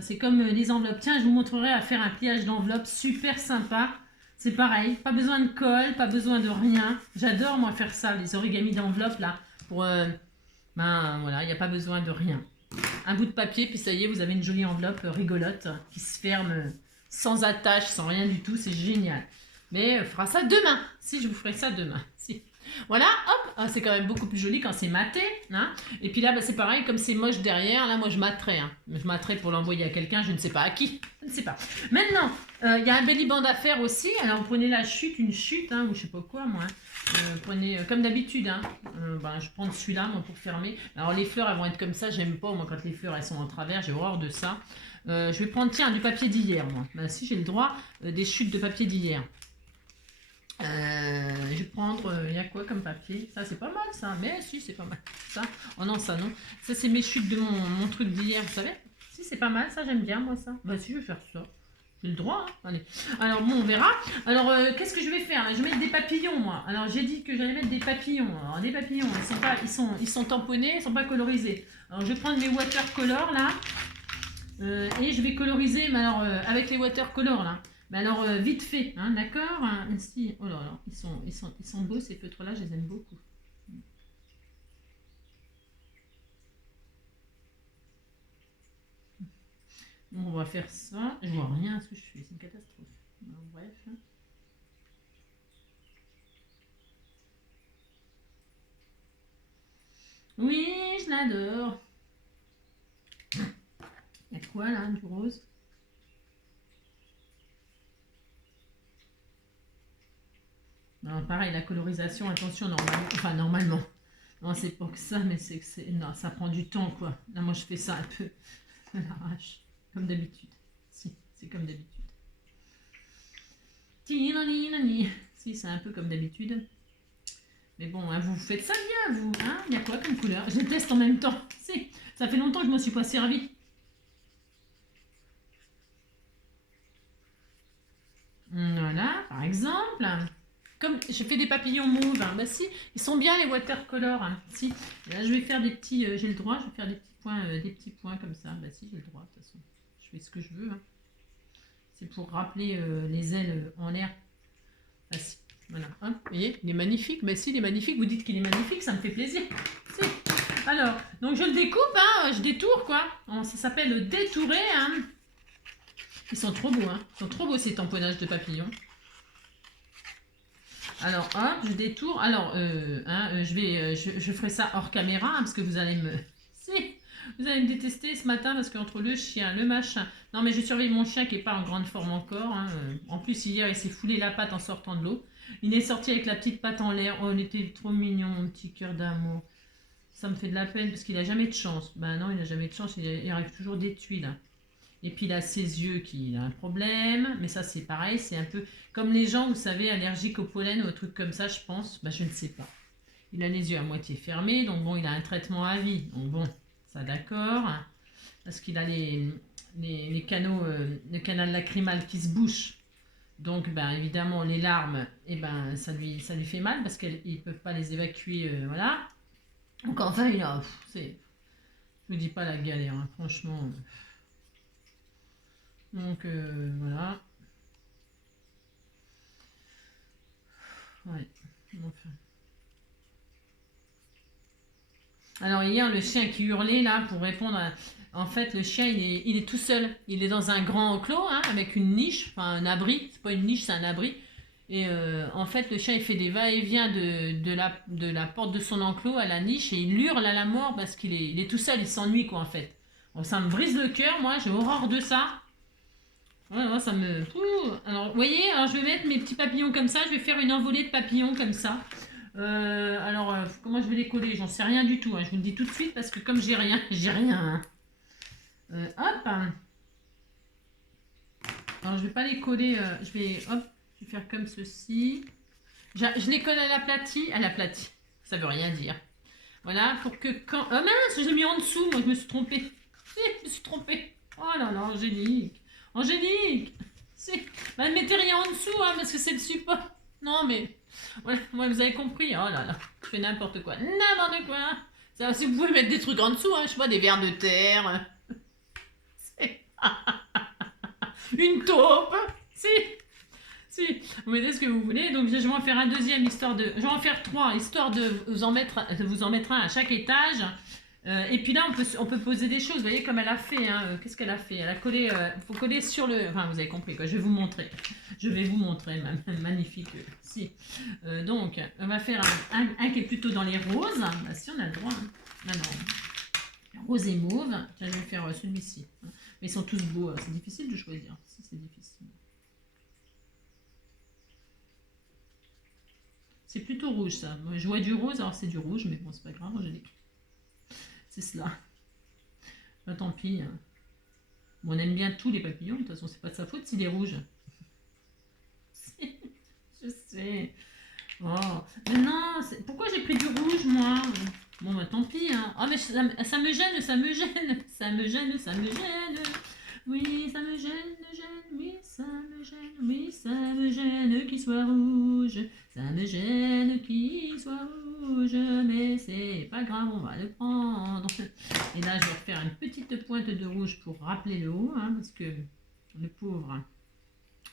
C'est comme les enveloppes. Tiens, je vous montrerai à faire un pliage d'enveloppe super sympa. C'est pareil, pas besoin de colle, pas besoin de rien. J'adore moi faire ça, les origamis d'enveloppe là. Pour, voilà, il n'y a pas besoin de rien. Un bout de papier, puis ça y est, vous avez une jolie enveloppe rigolote qui se ferme sans attache, sans rien du tout. C'est génial. Mais on fera ça demain. Si, je vous ferai ça demain. Si. Voilà, hop, ah, c'est quand même beaucoup plus joli quand c'est maté. Hein. Et puis là, c'est pareil, comme c'est moche derrière, là, moi, je matterai. Hein. Je matterai pour l'envoyer à quelqu'un, je ne sais pas à qui. Je ne sais pas. Maintenant, il y a un belly band à faire aussi. Alors, vous prenez la chute, une chute, hein, ou je sais pas quoi, moi. Prenez, comme d'habitude, hein. Je prends celui-là, moi, pour fermer. Alors, les fleurs, elles vont être comme ça. J'aime pas, moi, quand les fleurs, elles sont en travers. J'ai horreur de ça. Je vais prendre, tiens, du papier d'hier, moi. Si, j'ai le droit, des chutes de papier d'hier. Je vais prendre, il y a quoi comme papier? Ça c'est pas mal ça, mais si c'est pas mal. Ça, oh non ça non. Ça c'est mes chutes de mon truc d'hier, vous savez? Si c'est pas mal, ça j'aime bien moi ça. Bah si je vais faire ça. J'ai le droit, hein. Allez. Alors bon on verra. Alors qu'est-ce que je vais faire? Je vais mettre des papillons moi. Alors j'ai dit que j'allais mettre des papillons. Alors des papillons, ils sont tamponnés, ils sont pas colorisés. Alors je vais prendre les watercolors là. Et je vais coloriser, mais alors avec les watercolors là. Mais alors, vite fait, hein, d'accord hein, si, oh là là, ils sont beaux ces feutres-là, je les aime beaucoup. Bon, on va faire ça. Je vois rien à ce que je fais, c'est une catastrophe. Alors, bref. Oui, je l'adore. Il y a quoi là, du rose? Non, pareil, la colorisation, attention, normalement, enfin normalement. Non, c'est pas que ça, mais c'est que c'est... Non, ça prend du temps, quoi. Là, moi, je fais ça un peu à l'arrache, comme d'habitude. Si, c'est comme d'habitude. Si, c'est un peu comme d'habitude. Mais bon, hein, vous faites ça bien, vous. Hein, il y a quoi comme couleur? Je teste en même temps. Si, ça fait longtemps que je ne m'en suis pas servi. Voilà, par exemple. Comme je fais des papillons mauves, hein, bah si, ils sont bien les watercolors. Hein, si, là, je vais faire des petits, j'ai le droit, je vais faire des petits points comme ça. Bah si, j'ai le droit, de toute façon. Je fais ce que je veux. Hein. C'est pour rappeler les ailes en l'air. Ah si, voilà. Hein, vous voyez, il est magnifique. Bah si, il est magnifique. Vous dites qu'il est magnifique, ça me fait plaisir. Si. Alors, donc je le découpe, hein, je détourne quoi. Ça s'appelle détourer. Hein. Ils sont trop beaux, hein. Ils sont trop beaux ces tamponnages de papillons. Alors, hop, je détourne. Alors, je ferai ça hors caméra hein, parce que vous allez me... Si, vous allez me détester ce matin parce qu'entre le chien, le machin... Non, mais je surveille mon chien qui n'est pas en grande forme encore. Hein. En plus, hier, il s'est foulé la patte en sortant de l'eau. Il est sorti avec la petite patte en l'air. Oh, il était trop mignon, mon petit cœur d'amour. Ça me fait de la peine parce qu'il n'a jamais de chance. Ben non, il n'a jamais de chance. Il arrive toujours des tuiles. Là. Et puis il a ses yeux qui a un problème. Mais ça, c'est pareil. C'est un peu comme les gens, vous savez, allergiques au pollen ou au truc comme ça, je pense. Ben, je ne sais pas. Il a les yeux à moitié fermés. Donc bon, il a un traitement à vie. Donc bon, ça d'accord. Parce qu'il a les canaux, le canal lacrymal qui se bouche. Donc, ben, évidemment, les larmes, eh ben, ça lui fait mal parce qu'ils ne peuvent pas les évacuer. Voilà. Donc, enfin, il a. Je vous dis pas la galère, hein, franchement. Donc, voilà. Ouais. Enfin. Alors, hier, le chien qui hurlait, là, pour répondre à. En fait, le chien, il est tout seul. Il est dans un grand enclos, hein, avec une niche, enfin un abri. C'est pas une niche, c'est un abri. Et en fait, le chien, il fait des va-et-vient de la porte de son enclos à la niche et il hurle à la mort parce il est tout seul, il s'ennuie, quoi, en fait. Bon, ça me brise le cœur, moi, j'ai horreur de ça. Ouais, moi, ça me... Alors, vous voyez, alors, je vais mettre mes petits papillons comme ça, je vais faire une envolée de papillons comme ça. Comment je vais les coller? J'en sais rien du tout, hein. Je vous le dis tout de suite parce que comme j'ai rien, j'ai rien. Hein. Hop. Alors, je vais pas les coller, je vais faire comme ceci. Je les colle à l'aplati. Ça veut rien dire. Voilà, pour que quand... Oh mince, j'ai mis en dessous, moi je me suis trompée. Je me suis trompée. Oh là là, Angélique. Angélique. Bah, ne mettez rien en dessous, hein, parce que c'est le support. Non, mais... Voilà, moi, vous avez compris. Oh là là, je fais n'importe quoi. N'importe quoi. Ça, si vous pouvez mettre des trucs en dessous, hein, je sais pas, des vers de terre. Une taupe. Si, vous mettez ce que vous voulez. Donc, je vais en faire un deuxième, je vais en faire trois, histoire de vous en mettre un à chaque étage. Et puis là, on peut poser des choses. Vous voyez comme elle a fait. Hein, qu'est-ce qu'elle a fait? Elle a collé. Faut coller sur le. Enfin, vous avez compris quoi. Je vais vous montrer. Magnifique. Si. Donc, on va faire un qui est plutôt dans les roses. Bah, si on a le droit. Hein. Non. Rose et mauve. Tiens, je vais faire celui-ci. Mais ils sont tous beaux. C'est difficile de choisir. Si, c'est difficile. C'est plutôt rouge ça. Moi, je vois du rose, alors c'est du rouge, mais bon, c'est pas grave, Angélique. C'est cela. Bah, tant pis. Hein. Bon, on aime bien tous les papillons, de toute façon, c'est pas de sa faute s'il est rouge. Je sais. Oh. Mais non, pourquoi j'ai pris du rouge, moi? Bon, bah tant pis. Hein. Oh, mais ça me gêne, ça me gêne. Ça me gêne, ça me gêne. Oui, ça me gêne, oui, ça me gêne, oui, ça me gêne qu'il soit rouge. Ça me gêne qu'il soit rouge, mais c'est pas grave, on va le prendre. Et là, je vais refaire une petite pointe de rouge pour rappeler le haut, hein, parce que le pauvre.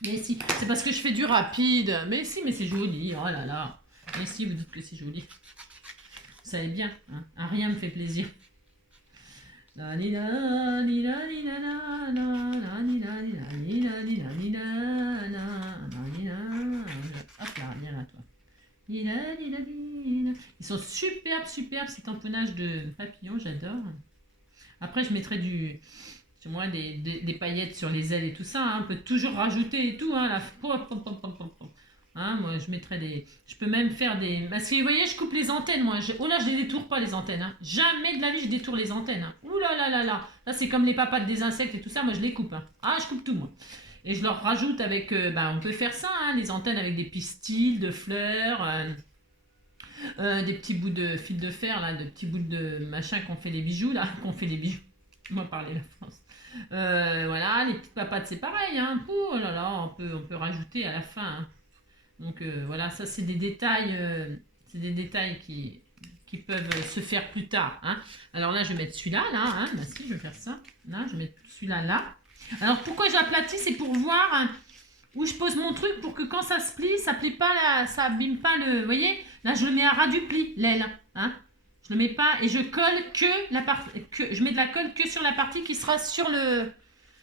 Mais si, c'est parce que je fais du rapide. Mais si, mais c'est joli, oh là là. Mais si, vous dites que c'est joli. Vous savez bien, hein, rien me fait plaisir. La ni la ni la ni la la la ni la ni la ni la ni la ni la la ni la. Hop là, viens là toi. Ni la ni la ni la. Ils sont superbes ces tamponnages de papillons, j'adore. Après je mettrai Chez moi, des paillettes sur les ailes et tout ça, hein. On peut toujours rajouter et tout, hein, hein, moi, je mettrais des... Je peux même faire des... Parce que vous voyez, je coupe les antennes, moi. Oh là, je les détourne pas, les antennes. Hein. Jamais de la vie, je détourne les antennes. Hein. Ouh là là là là. Là, c'est comme les papates des insectes et tout ça. Moi, je les coupe. Hein. Ah, je coupe tout, moi. Et je leur rajoute avec... on peut faire ça, hein, les antennes avec des pistils, de fleurs, des petits bouts de fil de fer, là, de petits bouts de machin qu'on fait les bijoux, là. Qu'on fait les bijoux. Moi, parler la France. Voilà, les petites papates, c'est pareil. Hein. Oh là là, on peut rajouter à la fin, hein. Donc voilà, ça c'est des détails, qui peuvent se faire plus tard. Hein. Alors là, je vais mettre celui-là, là. Hein. Bah, si, je vais faire ça. Là, je vais mettre celui-là, là. Alors pourquoi j'aplatis, c'est pour voir, hein, où je pose mon truc pour que quand ça se plie, ça plie pas, ça abîme pas le... Vous voyez, là, je le mets à ras du pli, l'aile. Hein. Je le mets pas et je colle que la partie... Je mets de la colle que sur la partie qui sera sur le...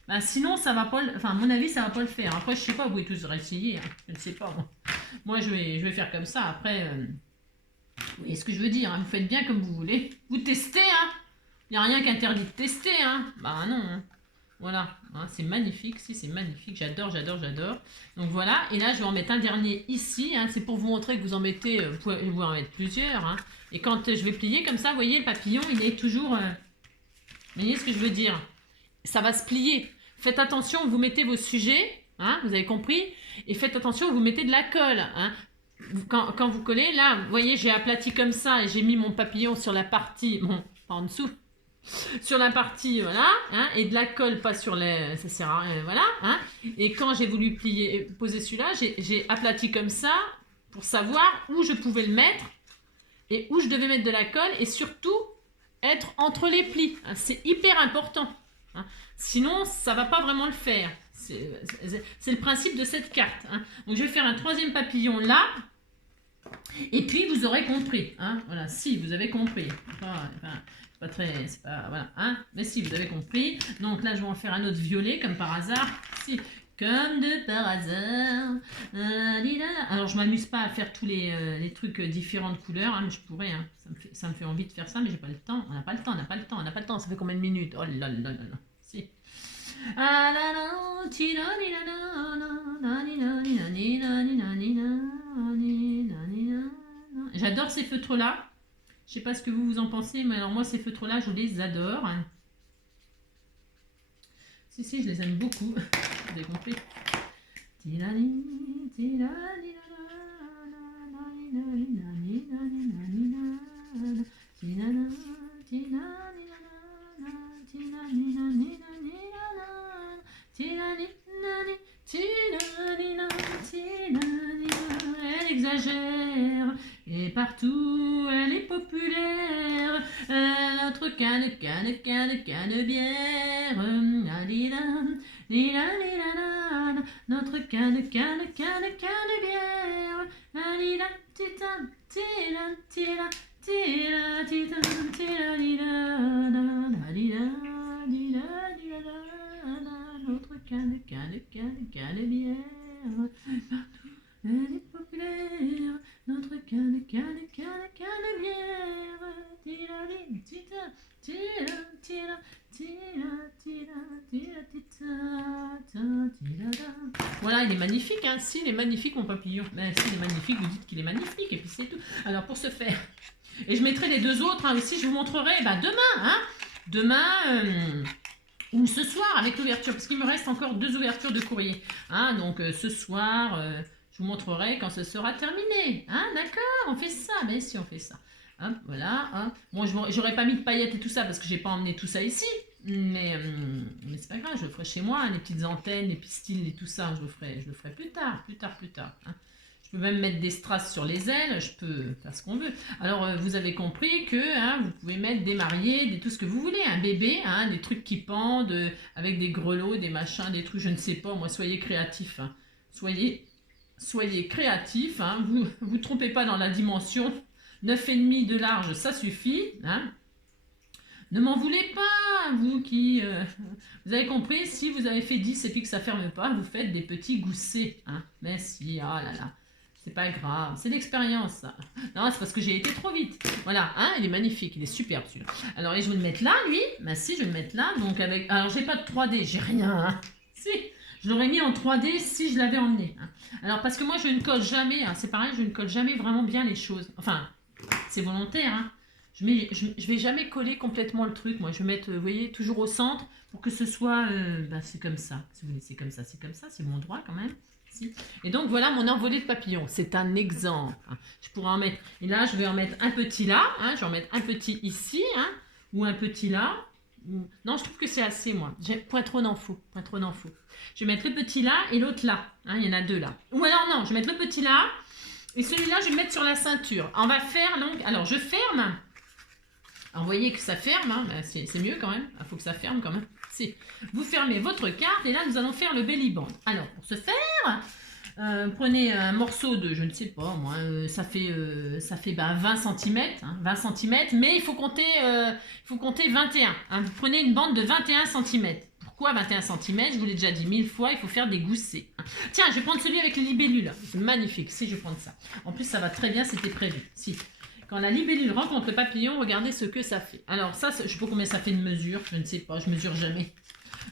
Bah, sinon, ça va pas... Enfin, à mon avis, ça va pas le faire. Après, je sais pas, vous pouvez tous réessayer. Hein. Je ne sais pas, moi. Moi, je vais faire comme ça. Après, vous voyez ce que je veux dire. Hein. Vous faites bien comme vous voulez. Vous testez, hein. Il n'y a rien qu'interdit de tester, hein. Bah non. Hein. Voilà. Hein, c'est magnifique. Si, c'est magnifique. J'adore, j'adore, j'adore. Donc voilà. Et là, je vais en mettre un dernier ici. Hein. C'est pour vous montrer que vous en mettez... Vous pouvez en mettre plusieurs. Hein. Et quand je vais plier comme ça, vous voyez, le papillon, il est toujours... Vous voyez ce que je veux dire? Ça va se plier. Faites attention, vous mettez vos sujets, hein, vous avez compris, et faites attention, vous mettez de la colle. Hein. Quand vous collez, là, vous voyez, j'ai aplati comme ça, et j'ai mis mon papillon sur la partie, bon, pas en dessous, sur la partie, voilà, hein, et de la colle, pas sur les, ça sert à rien, voilà. Hein, et quand j'ai voulu plier, poser celui-là, j'ai aplati comme ça, pour savoir où je pouvais le mettre, et où je devais mettre de la colle, et surtout, être entre les plis. Hein, c'est hyper important. Hein. Sinon, ça ne va pas vraiment le faire. C'est le principe de cette carte. Hein. Donc, je vais faire un troisième papillon là. Et puis, vous aurez compris. Hein. Voilà, si, vous avez compris. C'est pas très... voilà, hein. Mais si, vous avez compris. Donc là, je vais en faire un autre violet, comme par hasard. Si, comme de par hasard. Alors, je m'amuse pas à faire tous les trucs différentes couleurs. Hein, mais je pourrais. Hein. Ça me fait envie de faire ça, mais j'ai pas le temps. On n'a pas le temps, on n'a pas le temps, on n'a pas le temps. Ça fait combien de minutes? Oh là là là là. Si. J'adore ces feutres-là. Je sais pas ce que vous en pensez, mais alors moi, ces feutres-là, je les adore. Si, je les aime beaucoup. Vous avez compris. Elle exagère et partout elle est populaire. Notre canne bière. Notre canne bière. Notre canne bière. Elle est populaire. Notre canne bière. Voilà, il est magnifique, hein. Si, il est magnifique, mon papillon. Ben, si, il est magnifique, vous dites qu'il est magnifique, et puis c'est tout. Alors, pour ce faire, et je mettrai les deux autres, hein, aussi, je vous montrerai demain, hein. Demain, ou ce soir, avec l'ouverture, parce qu'il me reste encore 2 ouvertures de courrier. Hein, donc, ce soir, je vous montrerai quand ce sera terminé. Hein, d'accord, on fait ça, mais si, on fait ça. Hein, voilà. Hein. Bon, j'aurais pas mis de paillettes et tout ça, parce que j'ai pas emmené tout ça ici. Mais c'est pas grave, je le ferai chez moi, hein, les petites antennes, les pistils et tout ça, je le ferai plus tard. Hein. Je peux même mettre des strass sur les ailes, je peux faire ce qu'on veut. Alors, vous avez compris que hein, vous pouvez mettre des mariés, tout ce que vous voulez, un bébé, hein, des trucs qui pendent, avec des grelots, des machins, des trucs, je ne sais pas, moi, soyez créatifs. Hein. Soyez créatifs, hein, vous trompez pas dans la dimension, 9,5 de large, ça suffit, hein. Ne m'en voulez pas, vous qui... vous avez compris, si vous avez fait 10 et puis que ça ferme pas, vous faites des petits goussets. Hein. Mais si, oh là là. C'est pas grave, c'est l'expérience, ça. Non, c'est parce que j'ai été trop vite. Voilà, hein, il est magnifique, il est superbe celui-là. Alors, et je vais le mettre là, lui. Bah si, je vais le mettre là. Donc avec... Alors, j'ai pas de 3D, j'ai rien. Hein. Si, je l'aurais mis en 3D si je l'avais emmené. Hein. Alors, parce que moi, je ne colle jamais. Hein, c'est pareil, je ne colle jamais vraiment bien les choses. Enfin, c'est volontaire. Hein. Je vais jamais coller complètement le truc. Moi, je vais mettre, vous voyez, toujours au centre pour que ce soit... bah, c'est comme ça. Si vous voulez, c'est comme ça, c'est mon droit quand même. Et donc voilà mon envolée de papillons, c'est un exemple. Je pourrais en mettre, et là je vais en mettre un petit là, hein, je vais en mettre un petit ici, hein, ou un petit là. Non, je trouve que c'est assez moi, point trop d'en faut, point trop d'en faut. Je vais mettre le petit là et l'autre là, hein, il y en a deux là. Ou alors non, je vais mettre le petit là, et celui-là je vais le mettre sur la ceinture. On va faire donc, alors je ferme. Alors vous voyez que ça ferme, hein, ben, c'est mieux quand même, il faut que ça ferme quand même. Vous fermez votre carte et là nous allons faire le belly band. Alors pour ce faire, prenez un morceau de, je ne sais pas moi, ça fait 20 cm, hein, 20 cm, mais il faut compter 21. Hein, vous prenez une bande de 21 cm. Pourquoi 21 cm? Je vous l'ai déjà dit 1000 fois, il faut faire des goussets. Tiens, je vais prendre celui avec les libellules. C'est magnifique, si je vais prendre ça. En plus ça va très bien, c'était prévu. Si. Quand la libellule rencontre le papillon, regardez ce que ça fait. Alors ça, je ne sais pas combien ça fait de mesure, je ne sais pas, je mesure jamais.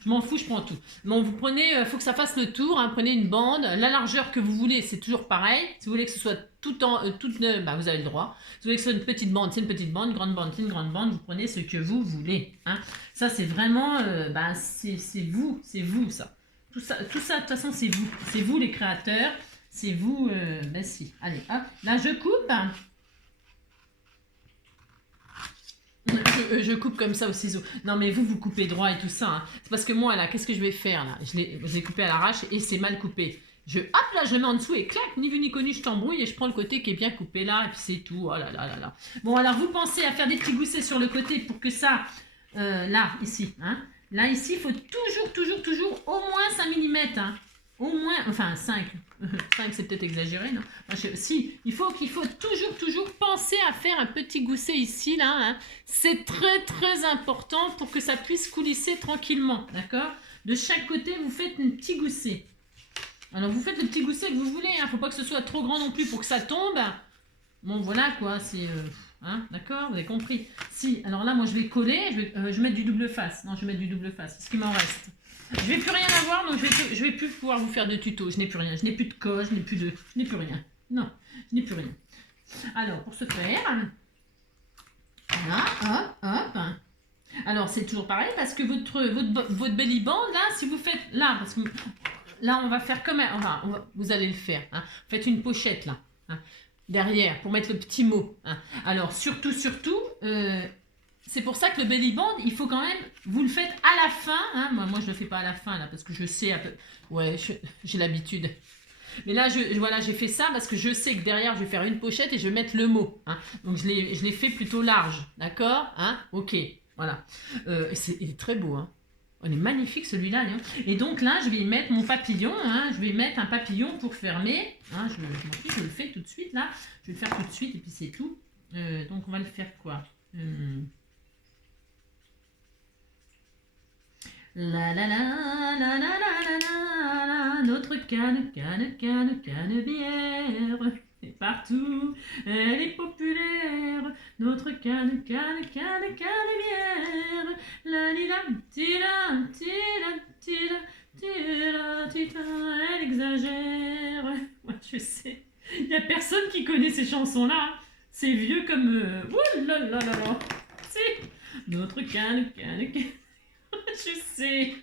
Je m'en fous, je prends tout. Bon, vous prenez, il faut que ça fasse le tour, hein, prenez une bande, la largeur que vous voulez, c'est toujours pareil. Si vous voulez que ce soit toute neuve, bah, vous avez le droit. Si vous voulez que ce soit une petite bande, c'est une petite bande, une grande bande, c'est une grande bande, vous prenez ce que vous voulez. Hein. Ça, c'est vraiment, c'est vous, ça. Tout ça, de toute façon, c'est vous les créateurs, c'est vous, si. Allez, hop, là, je coupe. Je coupe comme ça au ciseau. Non mais vous coupez droit et tout ça. Hein. C'est parce que moi là, qu'est-ce que je vais faire là? Je l'ai coupé à l'arrache et c'est mal coupé. Hop là, je le mets en dessous et clac, ni vu ni connu, je t'embrouille et je prends le côté qui est bien coupé là et puis c'est tout. Oh là là là là. Bon alors vous pensez à faire des petits goussets sur le côté pour que ça, là, ici, hein. Là ici, il faut toujours au moins 5 mm. Hein. Au moins, enfin 5. 5 c'est peut-être exagéré, non? Si, il faut toujours penser à faire un petit gousset ici, là. Hein. C'est très important pour que ça puisse coulisser tranquillement, d'accord? De chaque côté, vous faites un petit gousset. Alors, vous faites le petit gousset que vous voulez, hein. Faut pas que ce soit trop grand non plus pour que ça tombe. Bon, voilà, quoi, c'est... hein, d'accord? Vous avez compris. Si, alors là, moi, je vais coller, je vais mettre du double face. Non, je vais mettre du double face, c'est ce qui m'en reste. Je vais plus rien avoir, donc je vais plus pouvoir vous faire de tuto. Je n'ai plus rien. Je n'ai plus de colle, je n'ai plus rien. Non, je n'ai plus rien. Alors, pour ce faire, voilà, hop. Alors, c'est toujours pareil parce que votre belly band, là, si vous faites là, parce que là, on va faire comme vous allez le faire. Hein. Faites une pochette là, hein, derrière pour mettre le petit mot. Hein. Alors, surtout. C'est pour ça que le belly band, il faut quand même, vous le faites à la fin. Hein. Moi, je ne le fais pas à la fin, là, parce que je sais, ouais, j'ai l'habitude. Mais là, voilà, j'ai fait ça parce que je sais que derrière, je vais faire une pochette et je vais mettre le mot. Hein. Donc, je l'ai fait plutôt large. D'accord, hein. Ok, voilà. Il est très beau. Hein. Il est magnifique, celui-là. Hein. Et donc, là, je vais y mettre mon papillon. Hein. Je vais y mettre un papillon pour fermer. Hein. Je le fais tout de suite, là. Je vais le faire tout de suite et puis c'est tout. Donc, on va le faire quoi? La la la la la la la la, notre canne bière est partout, elle est populaire, notre canne bière, la lila, elle exagère. Ouais, je sais, il n'y a personne qui connaît ces chansons-là, c'est vieux comme... ouh là là là là, c'est notre canne. Je sais.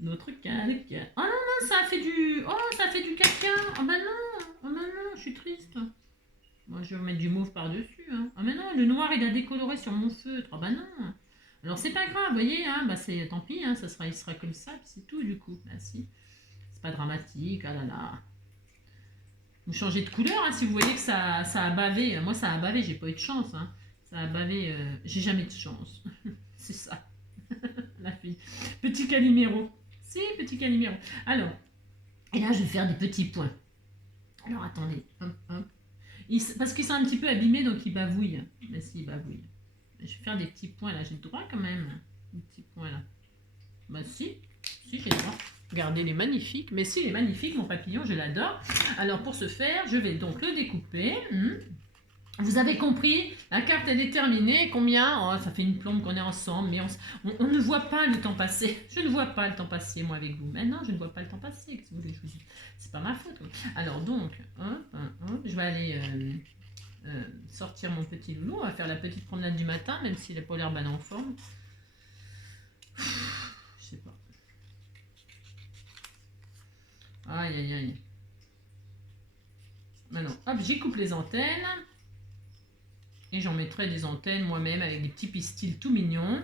Notre canne. Oh non, non, ça a fait du... Oh, ça a fait du caca. Oh bah non. Oh bah non, je suis triste. Moi, je vais remettre du mauve par-dessus. Hein. Oh mais non, le noir, il a décoloré sur mon feutre. Oh bah non. Alors, c'est pas grave, vous voyez. Hein, bah, tant pis, hein, il sera comme ça, puis c'est tout, du coup. Bah si. C'est pas dramatique. Ah là là. Vous changez de couleur, hein, si vous voyez que ça a bavé. Moi, ça a bavé, j'ai pas eu de chance. Hein. Ça a bavé, j'ai jamais de chance. C'est ça. La fille. Petit Calimero. Si, petit Calimero. Alors, et là, je vais faire des petits points. Alors, attendez. Hop, hop. Parce qu'ils sont un petit peu abîmés, donc ils bavouillent. Mais si, ils bavouillent. Je vais faire des petits points, là. J'ai le droit, quand même. Des petits points, là. Bah, si. Si, j'ai le droit. Regardez, il est magnifique. Mais si, il est magnifique, mon papillon, je l'adore. Alors, pour ce faire, je vais donc le découper. Vous avez compris, la carte est déterminée. Combien? Oh, ça fait une plombe qu'on est ensemble, mais on ne voit pas le temps passer. Je ne vois pas le temps passer, moi, avec vous. Maintenant, je ne vois pas le temps passer. Qu'est-ce que vous voulez que je vous dise? C'est pas ma faute. Oui. Alors, donc, je vais aller sortir mon petit loulou. On va faire la petite promenade du matin, même s'il n'a pas l'air en forme. Je sais pas. Aïe, aïe, aïe. Alors, hop, j'y coupe les antennes. Et j'en mettrai des antennes moi-même avec des petits pistils tout mignons.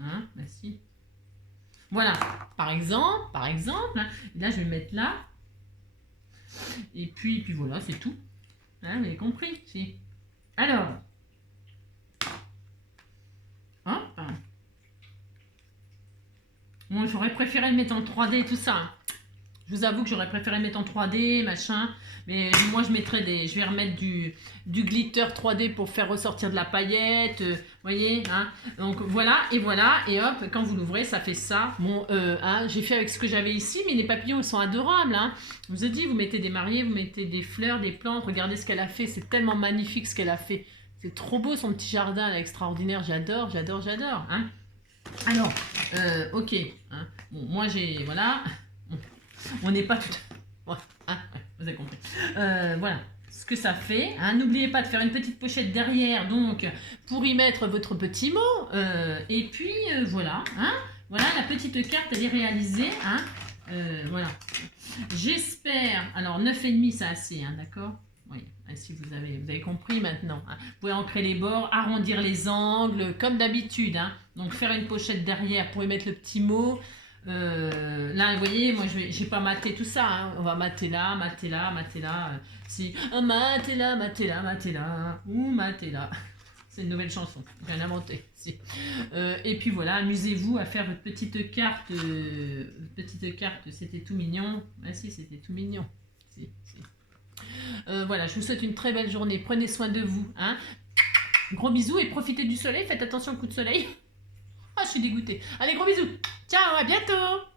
Hein, merci. Voilà, par exemple. Hein, et là, je vais le mettre là. Et puis voilà, c'est tout. Hein, vous avez compris, si. Alors. Hop. Bon, j'aurais préféré le mettre en 3D et tout ça. Je vous avoue que j'aurais préféré le mettre en 3D, machin. Mais moi, je vais remettre du glitter 3D pour faire ressortir de la paillette. Voyez, hein. Donc voilà, et hop, quand vous l'ouvrez, ça fait ça. Bon, hein, j'ai fait avec ce que j'avais ici, mais les papillons, ils sont adorables. Hein. Je vous ai dit, vous mettez des mariés, vous mettez des fleurs, des plantes. Regardez ce qu'elle a fait. C'est tellement magnifique ce qu'elle a fait. C'est trop beau, son petit jardin, là, extraordinaire. J'adore. Hein. Alors, ok. Hein. Bon, moi, voilà. On n'est pas tout... Ouais, hein, vous avez compris. Voilà ce que ça fait. Hein. N'oubliez pas de faire une petite pochette derrière, donc, pour y mettre votre petit mot. Et puis, voilà. Hein. Voilà, la petite carte, elle est réalisée. Hein. Voilà. J'espère... Alors, 9,5, c'est assez, hein, d'accord? Oui, si vous avez compris maintenant. Hein. Vous pouvez ancrer les bords, arrondir les angles, comme d'habitude. Hein. Donc, faire une pochette derrière pour y mettre le petit mot. Là, vous voyez, moi, j'ai pas maté tout ça. Hein. On va mater là. Si, mater là. Ou mater là. C'est une nouvelle chanson. J'ai rien inventé. Si. Et puis voilà, amusez-vous à faire votre petite carte. C'était tout mignon. Ah si, c'était tout mignon. Si. Voilà, je vous souhaite une très belle journée. Prenez soin de vous. Hein. Gros bisous et profitez du soleil. Faites attention au coup de soleil. Ah, je suis dégoûtée. Allez, gros bisous. Ciao, à bientôt.